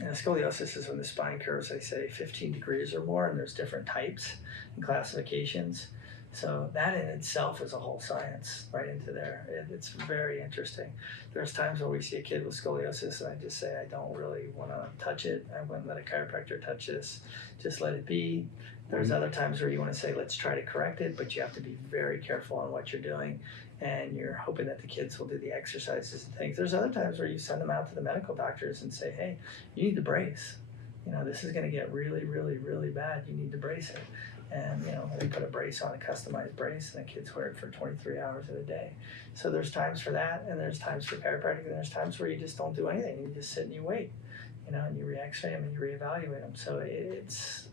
Scoliosis is when the spine curves, they say, 15 degrees or more, and there's different types and classifications. So that in itself is a whole science right into there. It's very interesting. There's times where we see a kid with scoliosis and I just say, I don't really want to touch it. I wouldn't let a chiropractor touch this. Just let it be. There's other times where you want to say, let's try to correct it, but you have to be very careful on what you're doing, and you're hoping that the kids will do the exercises and things. There's other times where you send them out to the medical doctors and say, hey, you need to brace. This is going to get really, really, really bad. You need to brace it. And, we put a brace on, a customized brace, and the kids wear it for 23 hours of the day. So there's times for that, and there's times for chiropractic, and there's times where you just don't do anything. You just sit and you wait, and you re-x-ray them and you reevaluate them. So it's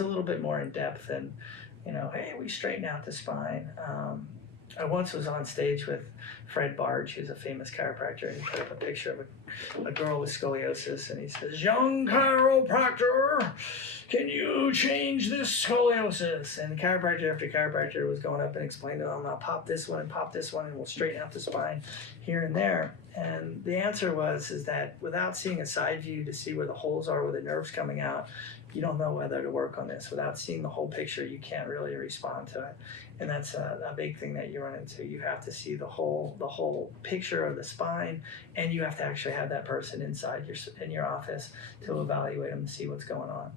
a little bit more in depth than, hey, we straighten out the spine. I once was on stage with Fred Barge, who's a famous chiropractor, and he put up a picture of a girl with scoliosis, and he says, young chiropractor, can you change this scoliosis? And chiropractor after chiropractor was going up and explaining to him, I'll pop this one, and we'll straighten out the spine here and there. And the answer is that without seeing a side view to see where the holes are, where the nerve's coming out, you don't know whether to work on this. Without seeing the whole picture, you can't really respond to it. And that's a big thing that you run into. You have to see the whole picture of the spine, and you have to actually have that person inside in your office to evaluate them and see what's going on.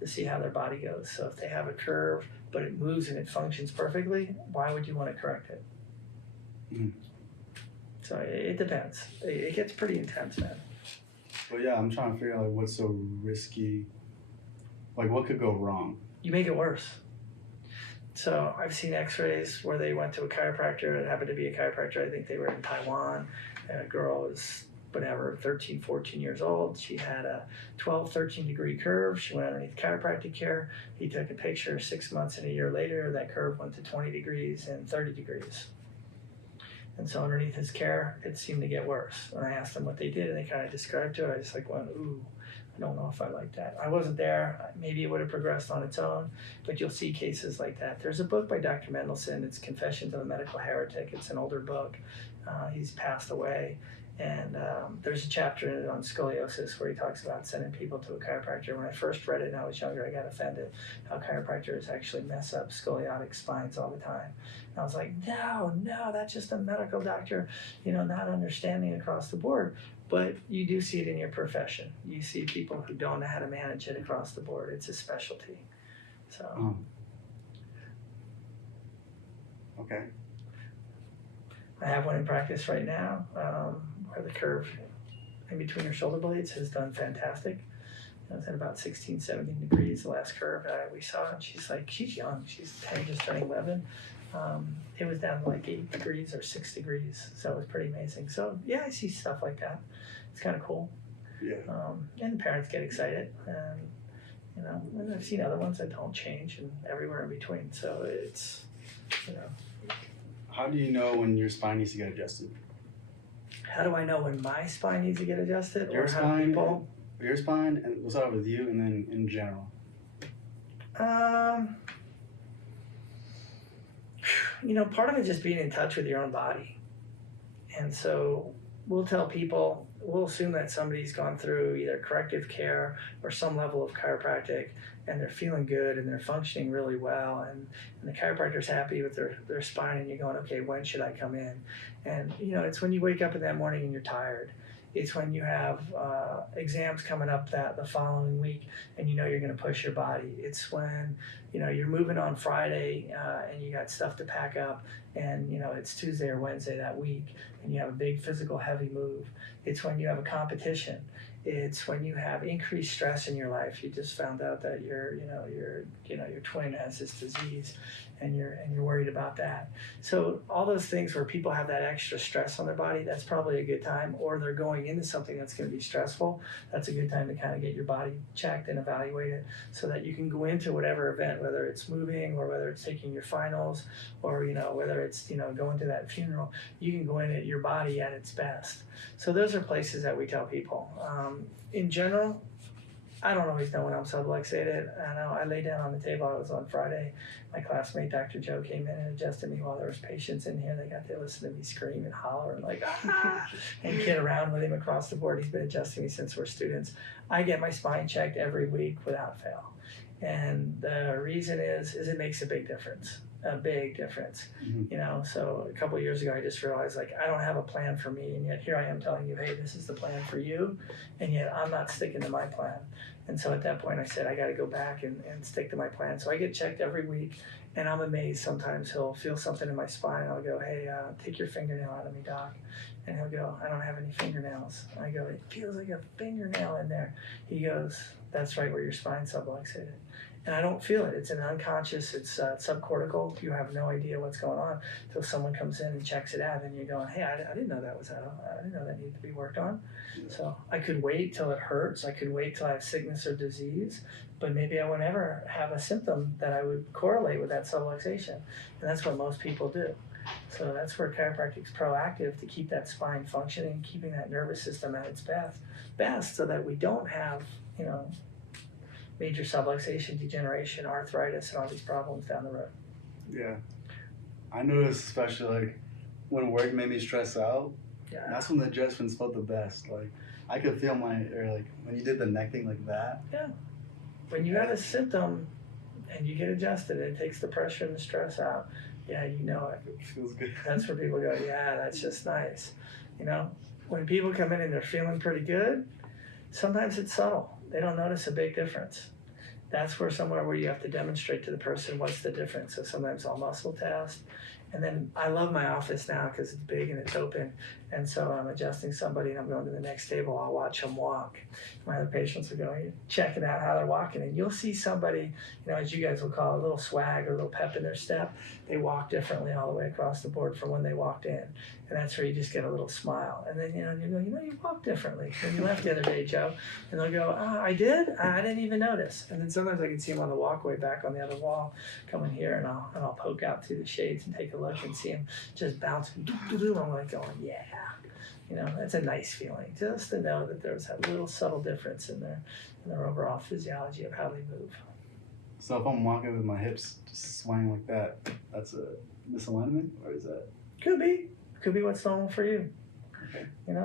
to see how their body goes. So if they have a curve, but it moves and it functions perfectly, why would you want to correct it? Mm. So it depends. It gets pretty intense, man. But yeah, I'm trying to figure out like what's so risky, like what could go wrong. You make it worse. So I've seen x-rays where they went to a chiropractor. It happened to be a chiropractor. I think they were in Taiwan. And a girl was, whatever, 13, 14 years old. She had a 12, 13 degree curve. She went underneath chiropractic care. He took a picture 6 months and a year later. That curve went to 20 degrees and 30 degrees. And so underneath his care, it seemed to get worse. When I asked them what they did and they kind of described to it, I just like went, ooh, I don't know if I like that. I wasn't there. Maybe it would have progressed on its own, but you'll see cases like that. There's a book by Dr. Mendelsohn. It's Confessions of a Medical Heretic. It's an older book. He's passed away. And there's a chapter in it on scoliosis where he talks about sending people to a chiropractor. When I first read it and I was younger, I got offended how chiropractors actually mess up scoliotic spines all the time. And I was like, no, that's just a medical doctor, not understanding across the board. But you do see it in your profession. You see people who don't know how to manage it across the board. It's a specialty. So. Okay. I have one in practice right now where the curve in between her shoulder blades has done fantastic. It's at about 16, 17 degrees, the last curve we saw. And she's young. She's 10, just turning 11. It was down to like 8 degrees or 6 degrees. So it was pretty amazing. So yeah, I see stuff like that. It's kind of cool. Yeah. And parents get excited. And, and I've seen other ones that don't change and everywhere in between. So it's, How do you know when your spine needs to get adjusted? How do I know when my spine needs to get adjusted? Your spine, and we'll start with you, and then in general. Part of it is just being in touch with your own body. And so we'll tell people, we'll assume that somebody's gone through either corrective care or some level of chiropractic, and they're feeling good and they're functioning really well, and the chiropractor's happy with their spine, and you're going, okay, when should I come in? And it's when you wake up in that morning and you're tired. It's when you have exams coming up the following week and you're going to push your body. It's when you're moving on Friday and you got stuff to pack up, and it's Tuesday or Wednesday that week and you have a big physical heavy move. It's when you have a competition. It's when you have increased stress in your life. You just found out that your twin has this disease, and you're worried about that. So all those things where people have that extra stress on their body, that's probably a good time. Or they're going into something that's going to be stressful. That's a good time to kind of get your body checked and evaluated, so that you can go into whatever event, whether it's moving or whether it's taking your finals, or whether it's going to that funeral. You can go in at your body at its best. So those are places that we tell people. In general, I don't always know when I'm subluxated. I know I lay down on the table. I was on Friday. My classmate, Dr. Joe, came in and adjusted me while there was patients in here. They got to listen to me scream and holler and and kid around with him across the board. He's been adjusting me since we're students. I get my spine checked every week without fail. And the reason is it makes a big difference. A big difference. Mm-hmm. So a couple of years ago, I just realized I don't have a plan for me, and yet here I am telling you, hey, this is the plan for you, and yet I'm not sticking to my plan. And so at that point I said, I got to go back and stick to my plan. So I get checked every week, and I'm amazed. Sometimes he'll feel something in my spine. I'll go, hey, take your fingernail out of me, doc. And he'll go, I don't have any fingernails. I go, it feels like a fingernail in there. He goes, that's right where your spine's subluxated. And I don't feel it. It's an unconscious, it's subcortical. You have no idea what's going on until someone comes in and checks it out, and you're going, hey, I didn't know that was out. I didn't know that needed to be worked on. So I could wait till it hurts. I could wait till I have sickness or disease, but maybe I would never have a symptom that I would correlate with that subluxation. And that's what most people do. So that's where chiropractic is proactive, to keep that spine functioning, keeping that nervous system at its best, so that we don't have, major subluxation, degeneration, arthritis, and all these problems down the road. Yeah. I noticed, especially when work made me stress out, that's when the adjustments felt the best. I could feel when you did the neck thing like that. Yeah. When you have a symptom and you get adjusted, it takes the pressure and the stress out. Yeah, it. It feels good. That's where people go, yeah, that's just nice. When people come in and they're feeling pretty good, sometimes it's subtle. They don't notice a big difference. that's where somewhere where you have to demonstrate to the person what's the difference. So sometimes I'll muscle test. And then I love my office now because it's big and it's open. And so I'm adjusting somebody and I'm going to the next table. I'll watch them walk. My other patients are going, checking out how they're walking. And you'll see somebody, as you guys will call it, a little swag or a little pep in their step. They walk differently all the way across the board from when they walked in. And that's where you just get a little smile. And then, you go, you walk differently when you left the other day, Joe. And they'll go, oh, I did? I didn't even notice. And then sometimes I can see them on the walkway back on the other wall coming here, and I'll poke out through the shades and take a look and see them just bouncing. I'm like going, yeah. That's a nice feeling, just to know that there's that little subtle difference in their overall physiology of how they move. So if I'm walking with my hips just swaying like that, that's a misalignment, or is that? Could be what's normal for you. Okay. You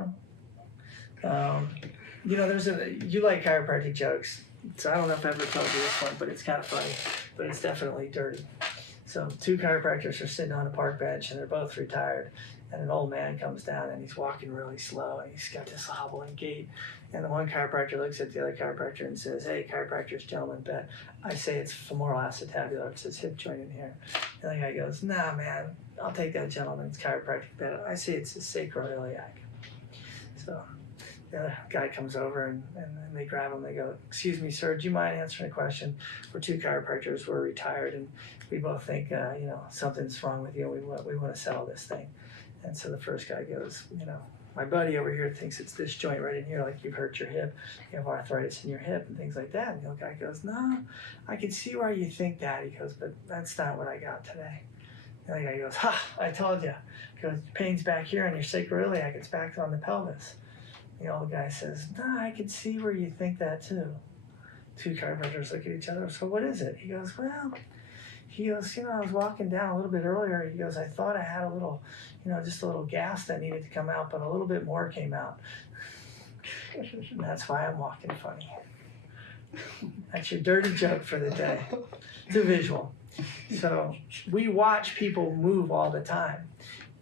like chiropractic jokes, so I don't know if I ever told you this one, but it's kind of funny, but it's definitely dirty. So 2 chiropractors are sitting on a park bench and they're both retired, and an old man comes down and he's walking really slow and he's got this hobbling gait, and the one chiropractor looks at the other chiropractor and says, hey, chiropractors, gentlemen, bet I say it's femoral acetabular, it's his hip joint in here. And the guy goes, nah, man, I'll take that gentleman's chiropractic bet. I say it's his sacroiliac. So the other guy comes over and they grab him. They go, excuse me, sir, do you mind answering a question? We're 2 chiropractors, we're retired, and we both think, something's wrong with you. We want to settle this thing. And so the first guy goes, my buddy over here thinks it's this joint right in here, like you've hurt your hip, you have arthritis in your hip and things like that. And the other guy goes, no, I can see why you think that. He goes, but that's not what I got today. The other guy goes, ha, I told you. He goes, pain's back here on your sacroiliac, it's back on the pelvis. The old guy says, no, I can see where you think that too. 2 chiropractors look at each other, so what is it? He goes, I was walking down a little bit earlier. He goes, I thought I had a little, just a little gas that needed to come out, but a little bit more came out. And that's why I'm walking funny. That's your dirty joke for the day. It's a visual. So we watch people move all the time.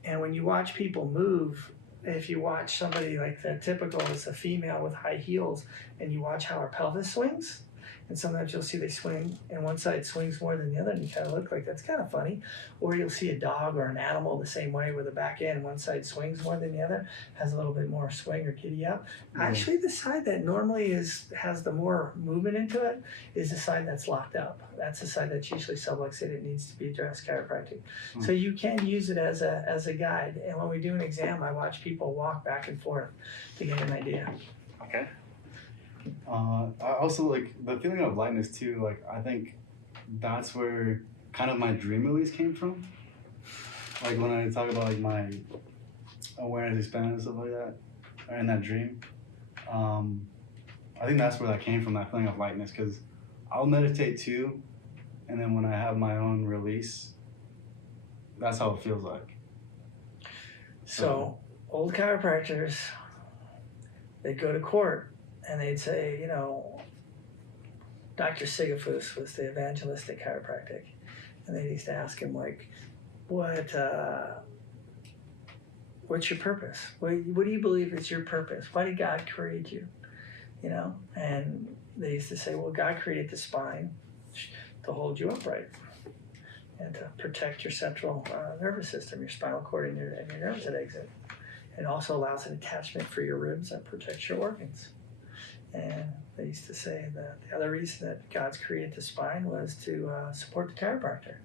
And when you watch people move, if you watch somebody like the typical is a female with high heels and you watch how her pelvis swings, and sometimes you'll see they swing and one side swings more than the other and you kind of look like that's kind of funny. Or you'll see a dog or an animal the same way where the back end, one side swings more than the other, has a little bit more swing or giddy up. Actually, the side that normally has the more movement into it is the side that's locked up. That's the side that's usually subluxated, needs to be addressed chiropractic. So you can use it as a guide. And when we do an exam, I watch people walk back and forth to get an idea. Okay. I also like the feeling of lightness too. Like I think that's where kind of my dream release came from. Like when I talk about like my awareness expanding and stuff like that, or in that dream, I think that's where that came from. That feeling of lightness, because I'll meditate too, and then when I have my own release, that's how it feels like. So old chiropractors, they'd go to court. And they'd say, Dr. Sigafus was the evangelistic chiropractic. And they used to ask him, like, what's your purpose? What do you believe is your purpose? Why did God create you? And they used to say, well, God created the spine to hold you upright and to protect your central nervous system, your spinal cord and your nerves that exit. It also allows an attachment for your ribs that protects your organs. And they used to say that the other reason that God's created the spine was to support the chiropractor,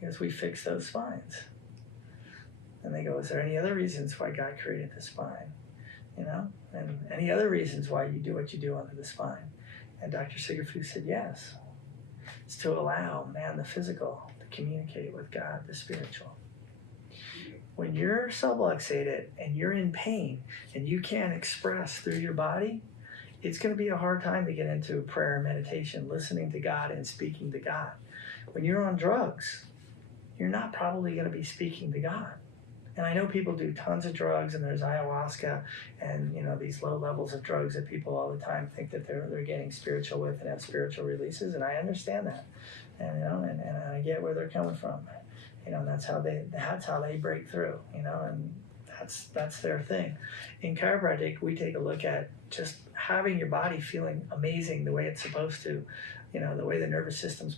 because we fix those spines. And they go, is there any other reasons why God created the spine? And any other reasons why you do what you do under the spine? And Dr. Sigafus said, yes. It's to allow man, the physical, to communicate with God, the spiritual. When you're subluxated and you're in pain and you can't express through your body, it's going to be a hard time to get into prayer and meditation, listening to God and speaking to God. When you're on drugs, you're not probably going to be speaking to God. And I know people do tons of drugs, and there's ayahuasca and these low levels of drugs that people all the time think that they're getting spiritual with and have spiritual releases, and I understand that, and I get where they're coming from. That's how they break through. And that's their thing. In chiropractic, we take a look at just having your body feeling amazing the way it's supposed to, the way the nervous system's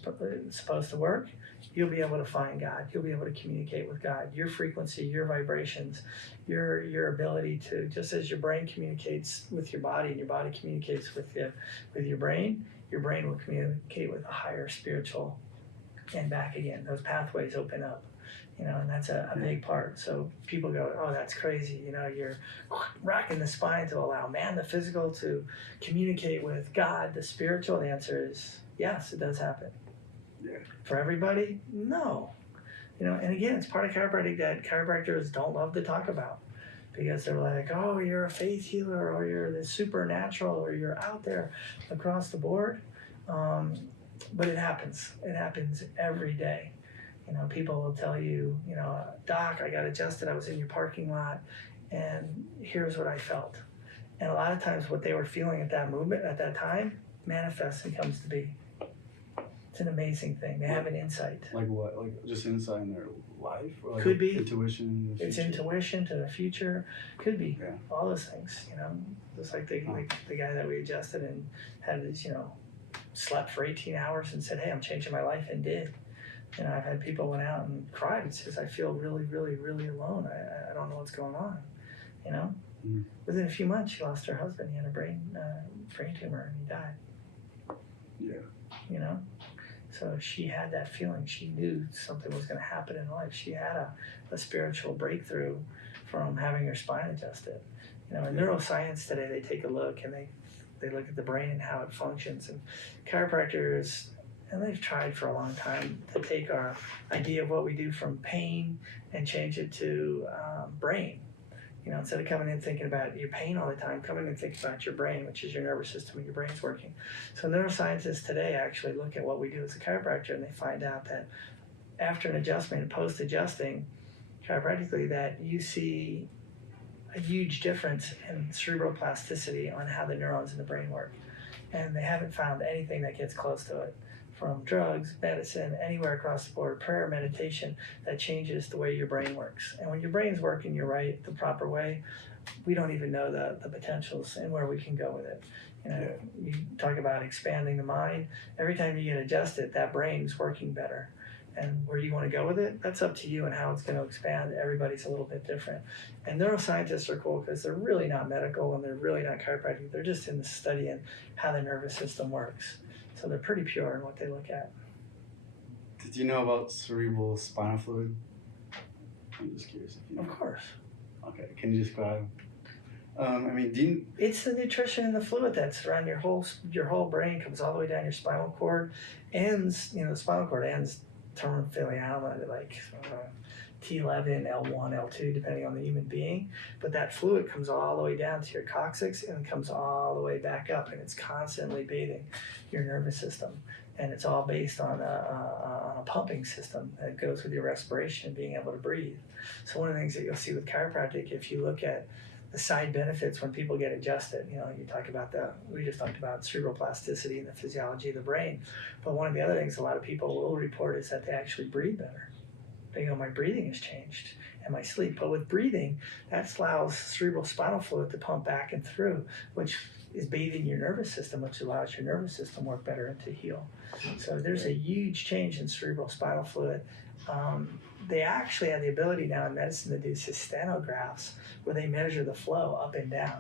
supposed to work, you'll be able to find God. You'll be able to communicate with God. Your frequency, your vibrations, your ability to, just as your brain communicates with your body and your body communicates with your brain will communicate with a higher spiritual and back again. Those pathways open up. And that's a big part. So people go, oh, that's crazy. You're rocking the spine to allow man, the physical, to communicate with God, the spiritual. The answer is yes, it does happen. Yeah. For everybody, no. And again, it's part of chiropractic that chiropractors don't love to talk about, because they're like, oh, you're a faith healer, or you're the supernatural, or you're out there across the board. But it happens. It happens every day. People will tell you, Doc, I got adjusted. I was in your parking lot, and here's what I felt. And a lot of times what they were feeling at that movement, at that time, manifests and comes to be. It's an amazing thing. They have an insight. Like what? Like just insight in their life? Or like Could be. Intuition? It's intuition to the future. Could be. Yeah. All those things, Just like the guy that we adjusted and had this, slept for 18 hours and said, hey, I'm changing my life, and did. I've had people went out and cried and says, I feel really, really, really alone. I don't know what's going on, Mm. Within a few months, she lost her husband. He had a brain tumor, and he died. Yeah. So she had that feeling. She knew something was going to happen in life. She had a spiritual breakthrough from having her spine adjusted. In neuroscience today, they take a look and they look at the brain and how it functions. And chiropractors, and they've tried for a long time to take our idea of what we do from pain and change it to brain. Instead of coming in thinking about your pain all the time, come in and think about your brain, which is your nervous system, and your brain's working. So neuroscientists today actually look at what we do as a chiropractor, and they find out that after an adjustment and post-adjusting chiropractically, that you see a huge difference in cerebral plasticity on how the neurons in the brain work. And they haven't found anything that gets close to it, from drugs, medicine, anywhere across the board, prayer, meditation, that changes the way your brain works. And when your brain's working you're right, the proper way, we don't even know the potentials and where we can go with it. You talk about expanding the mind. Every time you get adjusted, that brain's working better. And where you want to go with it, that's up to you and how it's going to expand. Everybody's a little bit different. And neuroscientists are cool because they're really not medical and they're really not chiropractic. They're just in the studying how the nervous system works. So they're pretty pure in what they look at. Did you know about cerebral spinal fluid? I'm just curious if you know. Of course. Okay, can you describe? It's the nutrition in the fluid that's around your whole brain, comes all the way down your spinal cord, ends, the spinal cord ends terminally at like T11, L1, L2, depending on the human being. But that fluid comes all the way down to your coccyx and comes all the way back up, and it's constantly bathing your nervous system. And it's all based on a pumping system that goes with your respiration and being able to breathe. So one of the things that you'll see with chiropractic, if you look at the side benefits when people get adjusted, you talk about we just talked about cerebral plasticity and the physiology of the brain. But one of the other things a lot of people will report is that they actually breathe better. They go, my breathing has changed and my sleep. But with breathing, that allows cerebral spinal fluid to pump back and through, which is bathing your nervous system, which allows your nervous system work better and to heal. So there's a huge change in cerebral spinal fluid. They actually have the ability now in medicine to do cystanographs where they measure the flow up and down.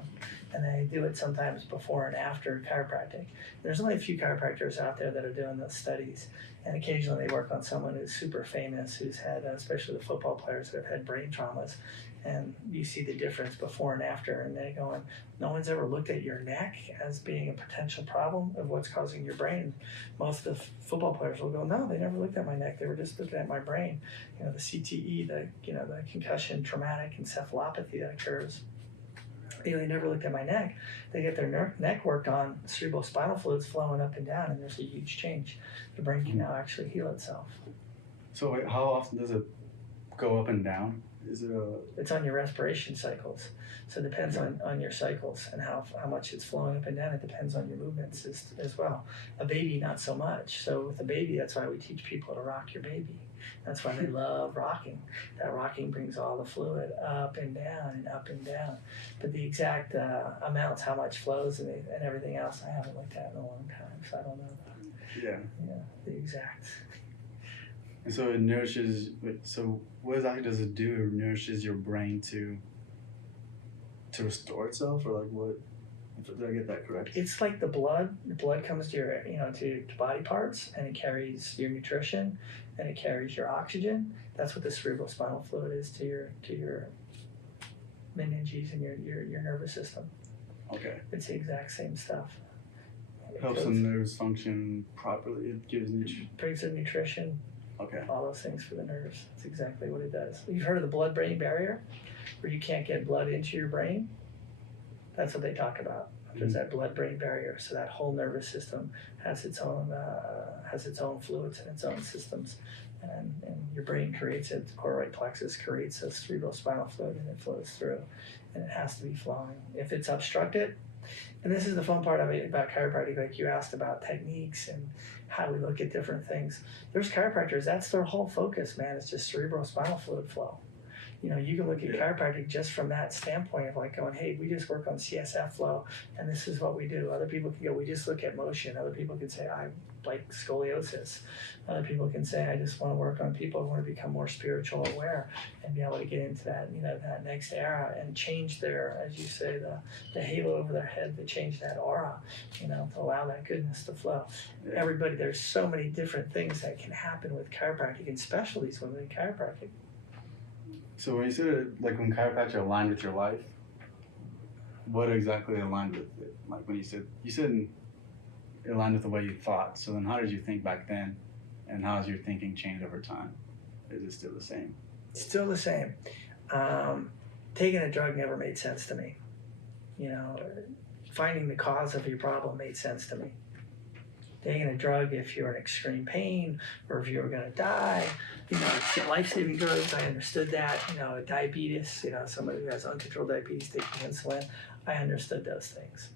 And they do it sometimes before and after chiropractic. There's only a few chiropractors out there that are doing those studies. And occasionally they work on someone who's super famous, who's had, especially the football players that have had brain traumas. And you see the difference before and after. And they're going, no one's ever looked at your neck as being a potential problem of what's causing your brain. Most of the football players will go, no, they never looked at my neck. They were just looking at my brain. The CTE, the concussion, traumatic encephalopathy that occurs. They never looked at my neck. They get their neck worked on, cerebral spinal fluid's flowing up and down, and there's a huge change. The brain can now actually heal itself. So wait, how often does it go up and down? Is it It's on your respiration cycles. So it depends on your cycles and how much it's flowing up and down. It depends on your movements as well. A baby, not so much. So with a baby, that's why we teach people to rock your baby. That's why they love rocking. That rocking brings all the fluid up and down and up and down. But the exact amounts, how much flows and everything else, I haven't looked at in a long time, so I don't know. Yeah. Yeah, the exact. And so it nourishes. So what exactly does it do? It nourishes your brain to restore itself, or like what? Did I get that correct? It's like the blood. The blood comes to your, to your body parts, and it carries your nutrition, and it carries your oxygen. That's what the cerebral spinal fluid is to your meninges and your nervous system. Okay. It's the exact same stuff. It Helps the nerves function properly. It gives brings in nutrition. Okay. All those things for the nerves. That's exactly what it does. You've heard of the blood-brain barrier, where you can't get blood into your brain? That's what they talk about. There's that blood-brain barrier. So that whole nervous system has its own fluids and its own systems, and your brain creates it. The choroid plexus creates a cerebral spinal fluid, and it flows through, and it has to be flowing. If it's obstructed, and this is the fun part of it about chiropractic, like you asked about techniques and how we look at different things. There's chiropractors, that's their whole focus, man. It's just cerebral spinal fluid flow. You can look at chiropractic just from that standpoint of like going, hey, we just work on CSF flow, and this is what we do. Other people can go, we just look at motion. Other people can say, I like scoliosis. Other people can say, I just want to work on people who want to become more spiritual aware and be able to get into that, that next era and change their, as you say, the halo over their head, to change that aura, to allow that goodness to flow. Everybody, there's so many different things that can happen with chiropractic, and specialties within chiropractic. So when you said like when chiropractor aligned with your life, what exactly aligned with it? Like when you said it aligned with the way you thought. So then how did you think back then, and how has your thinking changed over time? Is it still the same? Still the same. Taking a drug never made sense to me. Finding the cause of your problem made sense to me. Taking a drug if you're in extreme pain or if you were going to die, life-saving drugs, I understood that. Diabetes, somebody who has uncontrolled diabetes taking insulin, I understood those things.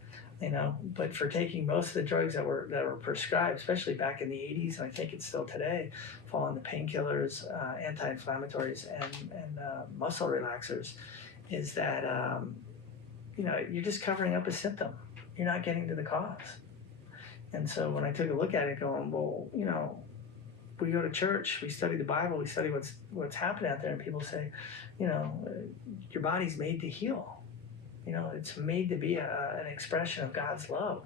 But for taking most of the drugs that were prescribed, especially back in the 80s, and I think it's still today, fall into painkillers, anti-inflammatories, and muscle relaxers, is that you're just covering up a symptom. You're not getting to the cause. And so when I took a look at it, going, well, we go to church, we study the Bible, we study what's happening out there, and people say, your body's made to heal. It's made to be an expression of God's love.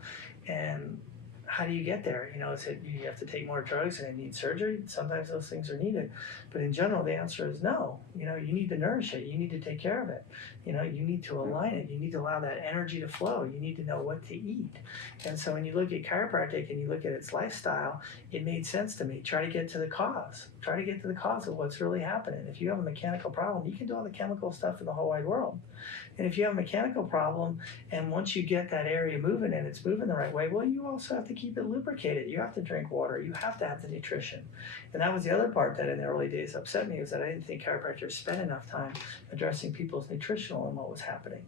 And how do you get there? Is it you have to take more drugs and it needs surgery? Sometimes those things are needed. But in general, the answer is no. You need to nourish it. You need to take care of it. You need to align it. You need to allow that energy to flow. You need to know what to eat. And so when you look at chiropractic and you look at its lifestyle, it made sense to me. Try to get to the cause. Try to get to the cause of what's really happening. If you have a mechanical problem, you can do all the chemical stuff in the whole wide world. And if you have a mechanical problem, and once you get that area moving and it's moving the right way, well, you also have to keep it lubricated. You have to drink water. You have to have the nutrition. And that was the other part that in the early days upset me, is that I didn't think chiropractors spent enough time addressing people's nutritional and what was happening.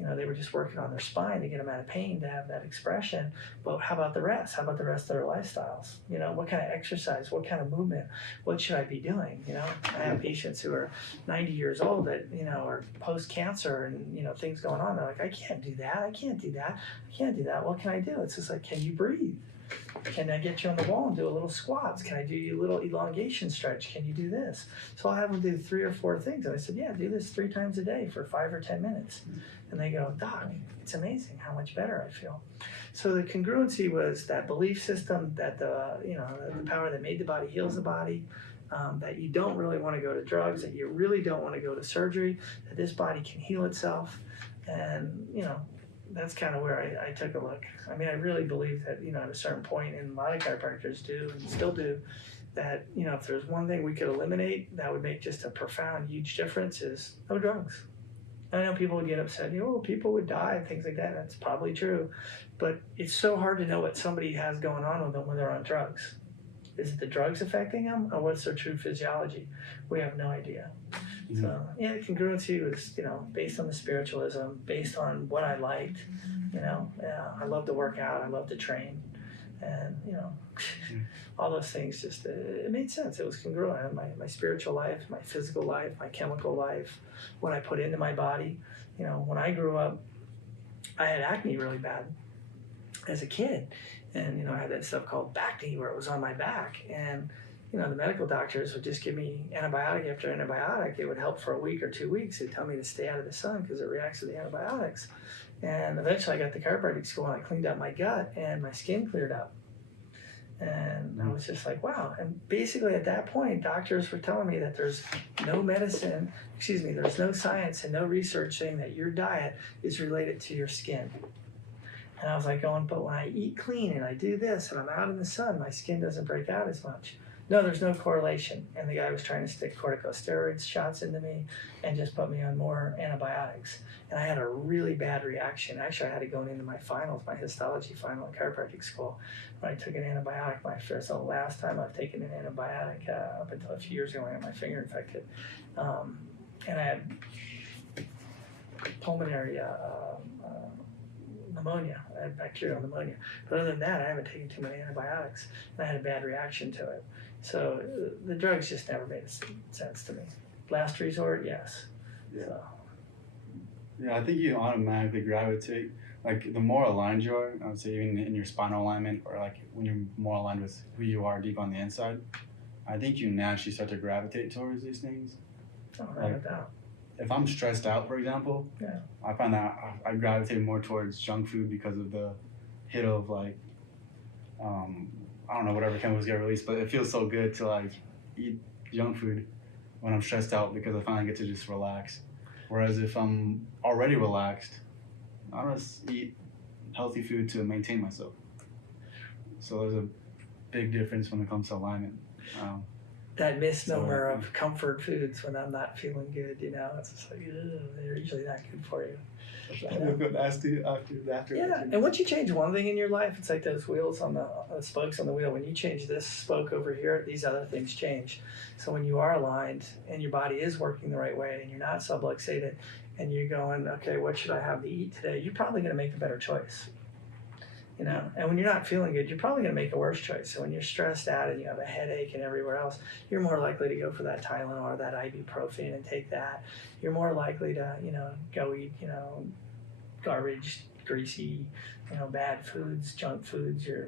They were just working on their spine to get them out of pain, to have that expression. But how about the rest? How about the rest of their lifestyles? What kind of exercise? What kind of movement? What should I be doing? I have patients who are 90 years old that, are post-cancer and, things going on. They're like, I can't do that. I can't do that. I can't do that. What can I do? It's just like, can you breathe? Can I get you on the wall and do a little squats? Can I do you a little elongation stretch? Can you do this? So I'll have them do 3 or 4 things. And I said, yeah, do this 3 times a day for 5 or 10 minutes. And they go, Doc, it's amazing how much better I feel. So the congruency was that belief system that the power that made the body heals the body, that you don't really want to go to drugs, that you really don't want to go to surgery, that this body can heal itself. And, that's kind of where I took a look. I mean, I really believe that, at a certain point, and a lot of chiropractors do and still do, that, if there's one thing we could eliminate that would make just a profound, huge difference, is no drugs. I know people would get upset, people would die and things like that. That's probably true. But it's so hard to know what somebody has going on with them when they're on drugs. Is it the drugs affecting them, or what's their true physiology? We have no idea. Mm-hmm. So, the congruency was, based on the spiritualism, based on what I liked. I love to work out, I love to train. And, all those things just, it made sense. It was congruent. My spiritual life, my physical life, my chemical life, what I put into my body. When I grew up, I had acne really bad as a kid. And, I had that stuff called back knee where it was on my back. And, the medical doctors would just give me antibiotic after antibiotic. It would help for a week or 2 weeks. They'd tell me to stay out of the sun because it reacts to the antibiotics. And eventually I got to chiropractic school and I cleaned out my gut and my skin cleared up. And I was just like, wow. And basically at that point, doctors were telling me that there's no there's no science and no research saying that your diet is related to your skin. And I was like going, but when I eat clean and I do this and I'm out in the sun, my skin doesn't break out as much. No, there's no correlation. And the guy was trying to stick corticosteroids shots into me and just put me on more antibiotics. And I had a really bad reaction. Actually, I had to go into my finals, my histology final in chiropractic school, when I took an antibiotic. The last time I've taken an antibiotic up until a few years ago, I got my finger infected. And I had pulmonary pneumonia. I had bacterial pneumonia. But other than that, I haven't taken too many antibiotics. And I had a bad reaction to it. So the drugs just never made sense to me. Last resort, yes. Yeah. So. Yeah, I think you automatically gravitate, like the more aligned you are, I would say even in your spinal alignment, or like when you're more aligned with who you are deep on the inside, I think you naturally start to gravitate towards these things. Oh, like, doubt. If I'm stressed out, for example, yeah. I find that I gravitate more towards junk food because of the hit of like, I don't know, whatever chemicals get released, but it feels so good to like eat junk food when I'm stressed out because I finally get to just relax. Whereas if I'm already relaxed, I'll just eat healthy food to maintain myself. So there's a big difference when it comes to alignment. That misnomer of comfort foods when I'm not feeling good, it's just like, they're usually not good for you. Yeah, and once you change one thing in your life, it's like those wheels on the spokes on the wheel. When you change this spoke over here, these other things change. So when you are aligned and your body is working the right way and you're not subluxated and you're going, okay, what should I have to eat today? You're probably going to make a better choice. And when you're not feeling good, you're probably going to make a worse choice. So when you're stressed out and you have a headache and everywhere else, you're more likely to go for that Tylenol or that ibuprofen and take that. You're more likely to, go eat, garbage, greasy, bad foods, junk foods, your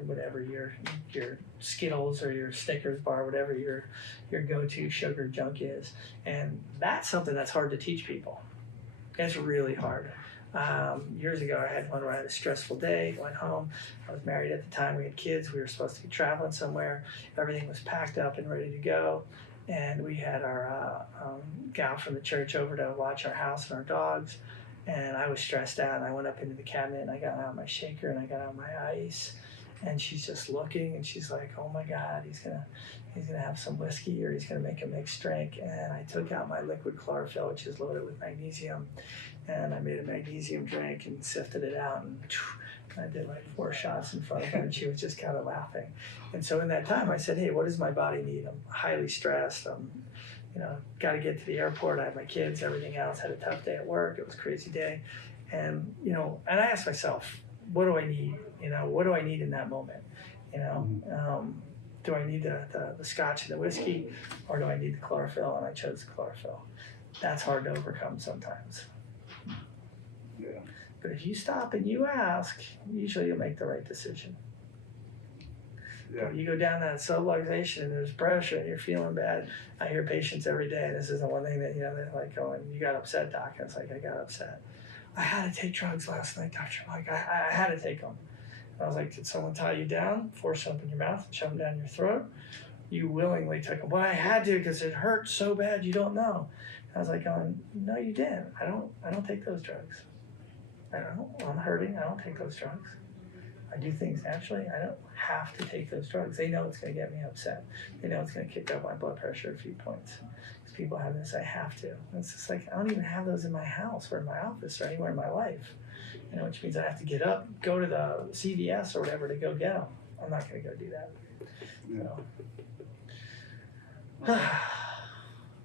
Skittles or your Snickers bar, whatever your go-to sugar junk is. And that's something that's hard to teach people. It's really hard. Years ago, I had one where I had a stressful day, went home. I was married at the time. We had kids. We were supposed to be traveling somewhere. Everything was packed up and ready to go. And we had our gal from the church over to watch our house and our dogs. And I was stressed out. And I went up into the cabinet and I got out my shaker and I got out my ice. And she's just looking and she's like, oh my God, he's gonna have some whiskey or he's gonna make a mixed drink. And I took out my liquid chlorophyll, which is loaded with magnesium. And I made a magnesium drink and sifted it out and I did like 4 shots in front of her and she was just kind of laughing. And so in that time I said, hey, what does my body need? I'm highly stressed. I'm, got to get to the airport. I have my kids, everything else. Had a tough day at work. It was a crazy day. And, and I asked myself, what do I need? What do I need in that moment? Do I need the scotch and the whiskey or do I need the chlorophyll? And I chose the chlorophyll. That's hard to overcome sometimes. Yeah. But if you stop and you ask, usually you'll make the right decision. Yeah. You go down that subluxation and there's pressure and you're feeling bad. I hear patients every day, and this isn't one thing that, they're like going, you got upset, doc. And it's like, I got upset. I had to take drugs last night, Dr. Mike. I had to take them. And I was like, did someone tie you down, force them up in your mouth, and shove them down your throat? You willingly took them. Well, I had to because it hurt so bad you don't know. And I was like, no, you didn't. I don't take those drugs. I'm hurting. I don't take those drugs. I do things naturally. I don't have to take those drugs. They know it's going to get me upset. They know it's going to kick up my blood pressure a few points. Because people have this, I have to. And it's just like, I don't even have those in my house or in my office or anywhere in my life. Which means I have to get up, go to the CVS or whatever to go get them. I'm not going to go do that. Yeah.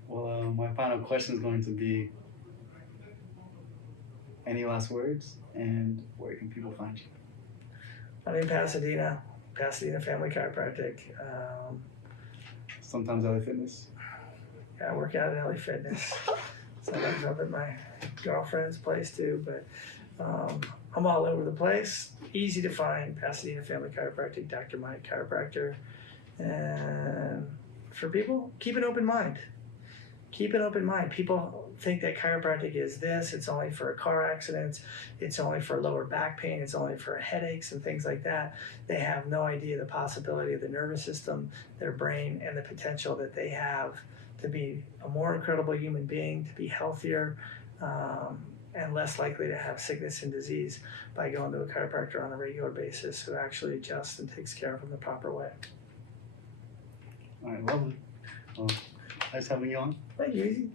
Well, my final question is going to be, any last words, and where can people find you? I'm in Pasadena Family Chiropractic. Sometimes LA Fitness. Yeah, I work out at LA Fitness. Sometimes up at my girlfriend's place too, but I'm all over the place. Easy to find. Pasadena Family Chiropractic, Dr. Mike, chiropractor. And for people, keep an open mind. Keep an open mind. People think that chiropractic is this, it's only for car accidents, it's only for lower back pain, it's only for headaches and things like that. They have no idea the possibility of the nervous system, their brain, and the potential that they have to be a more incredible human being, to be healthier, and less likely to have sickness and disease by going to a chiropractor on a regular basis who actually adjusts and takes care of them the proper way. All right, lovely. Well, nice having you on. Thank you.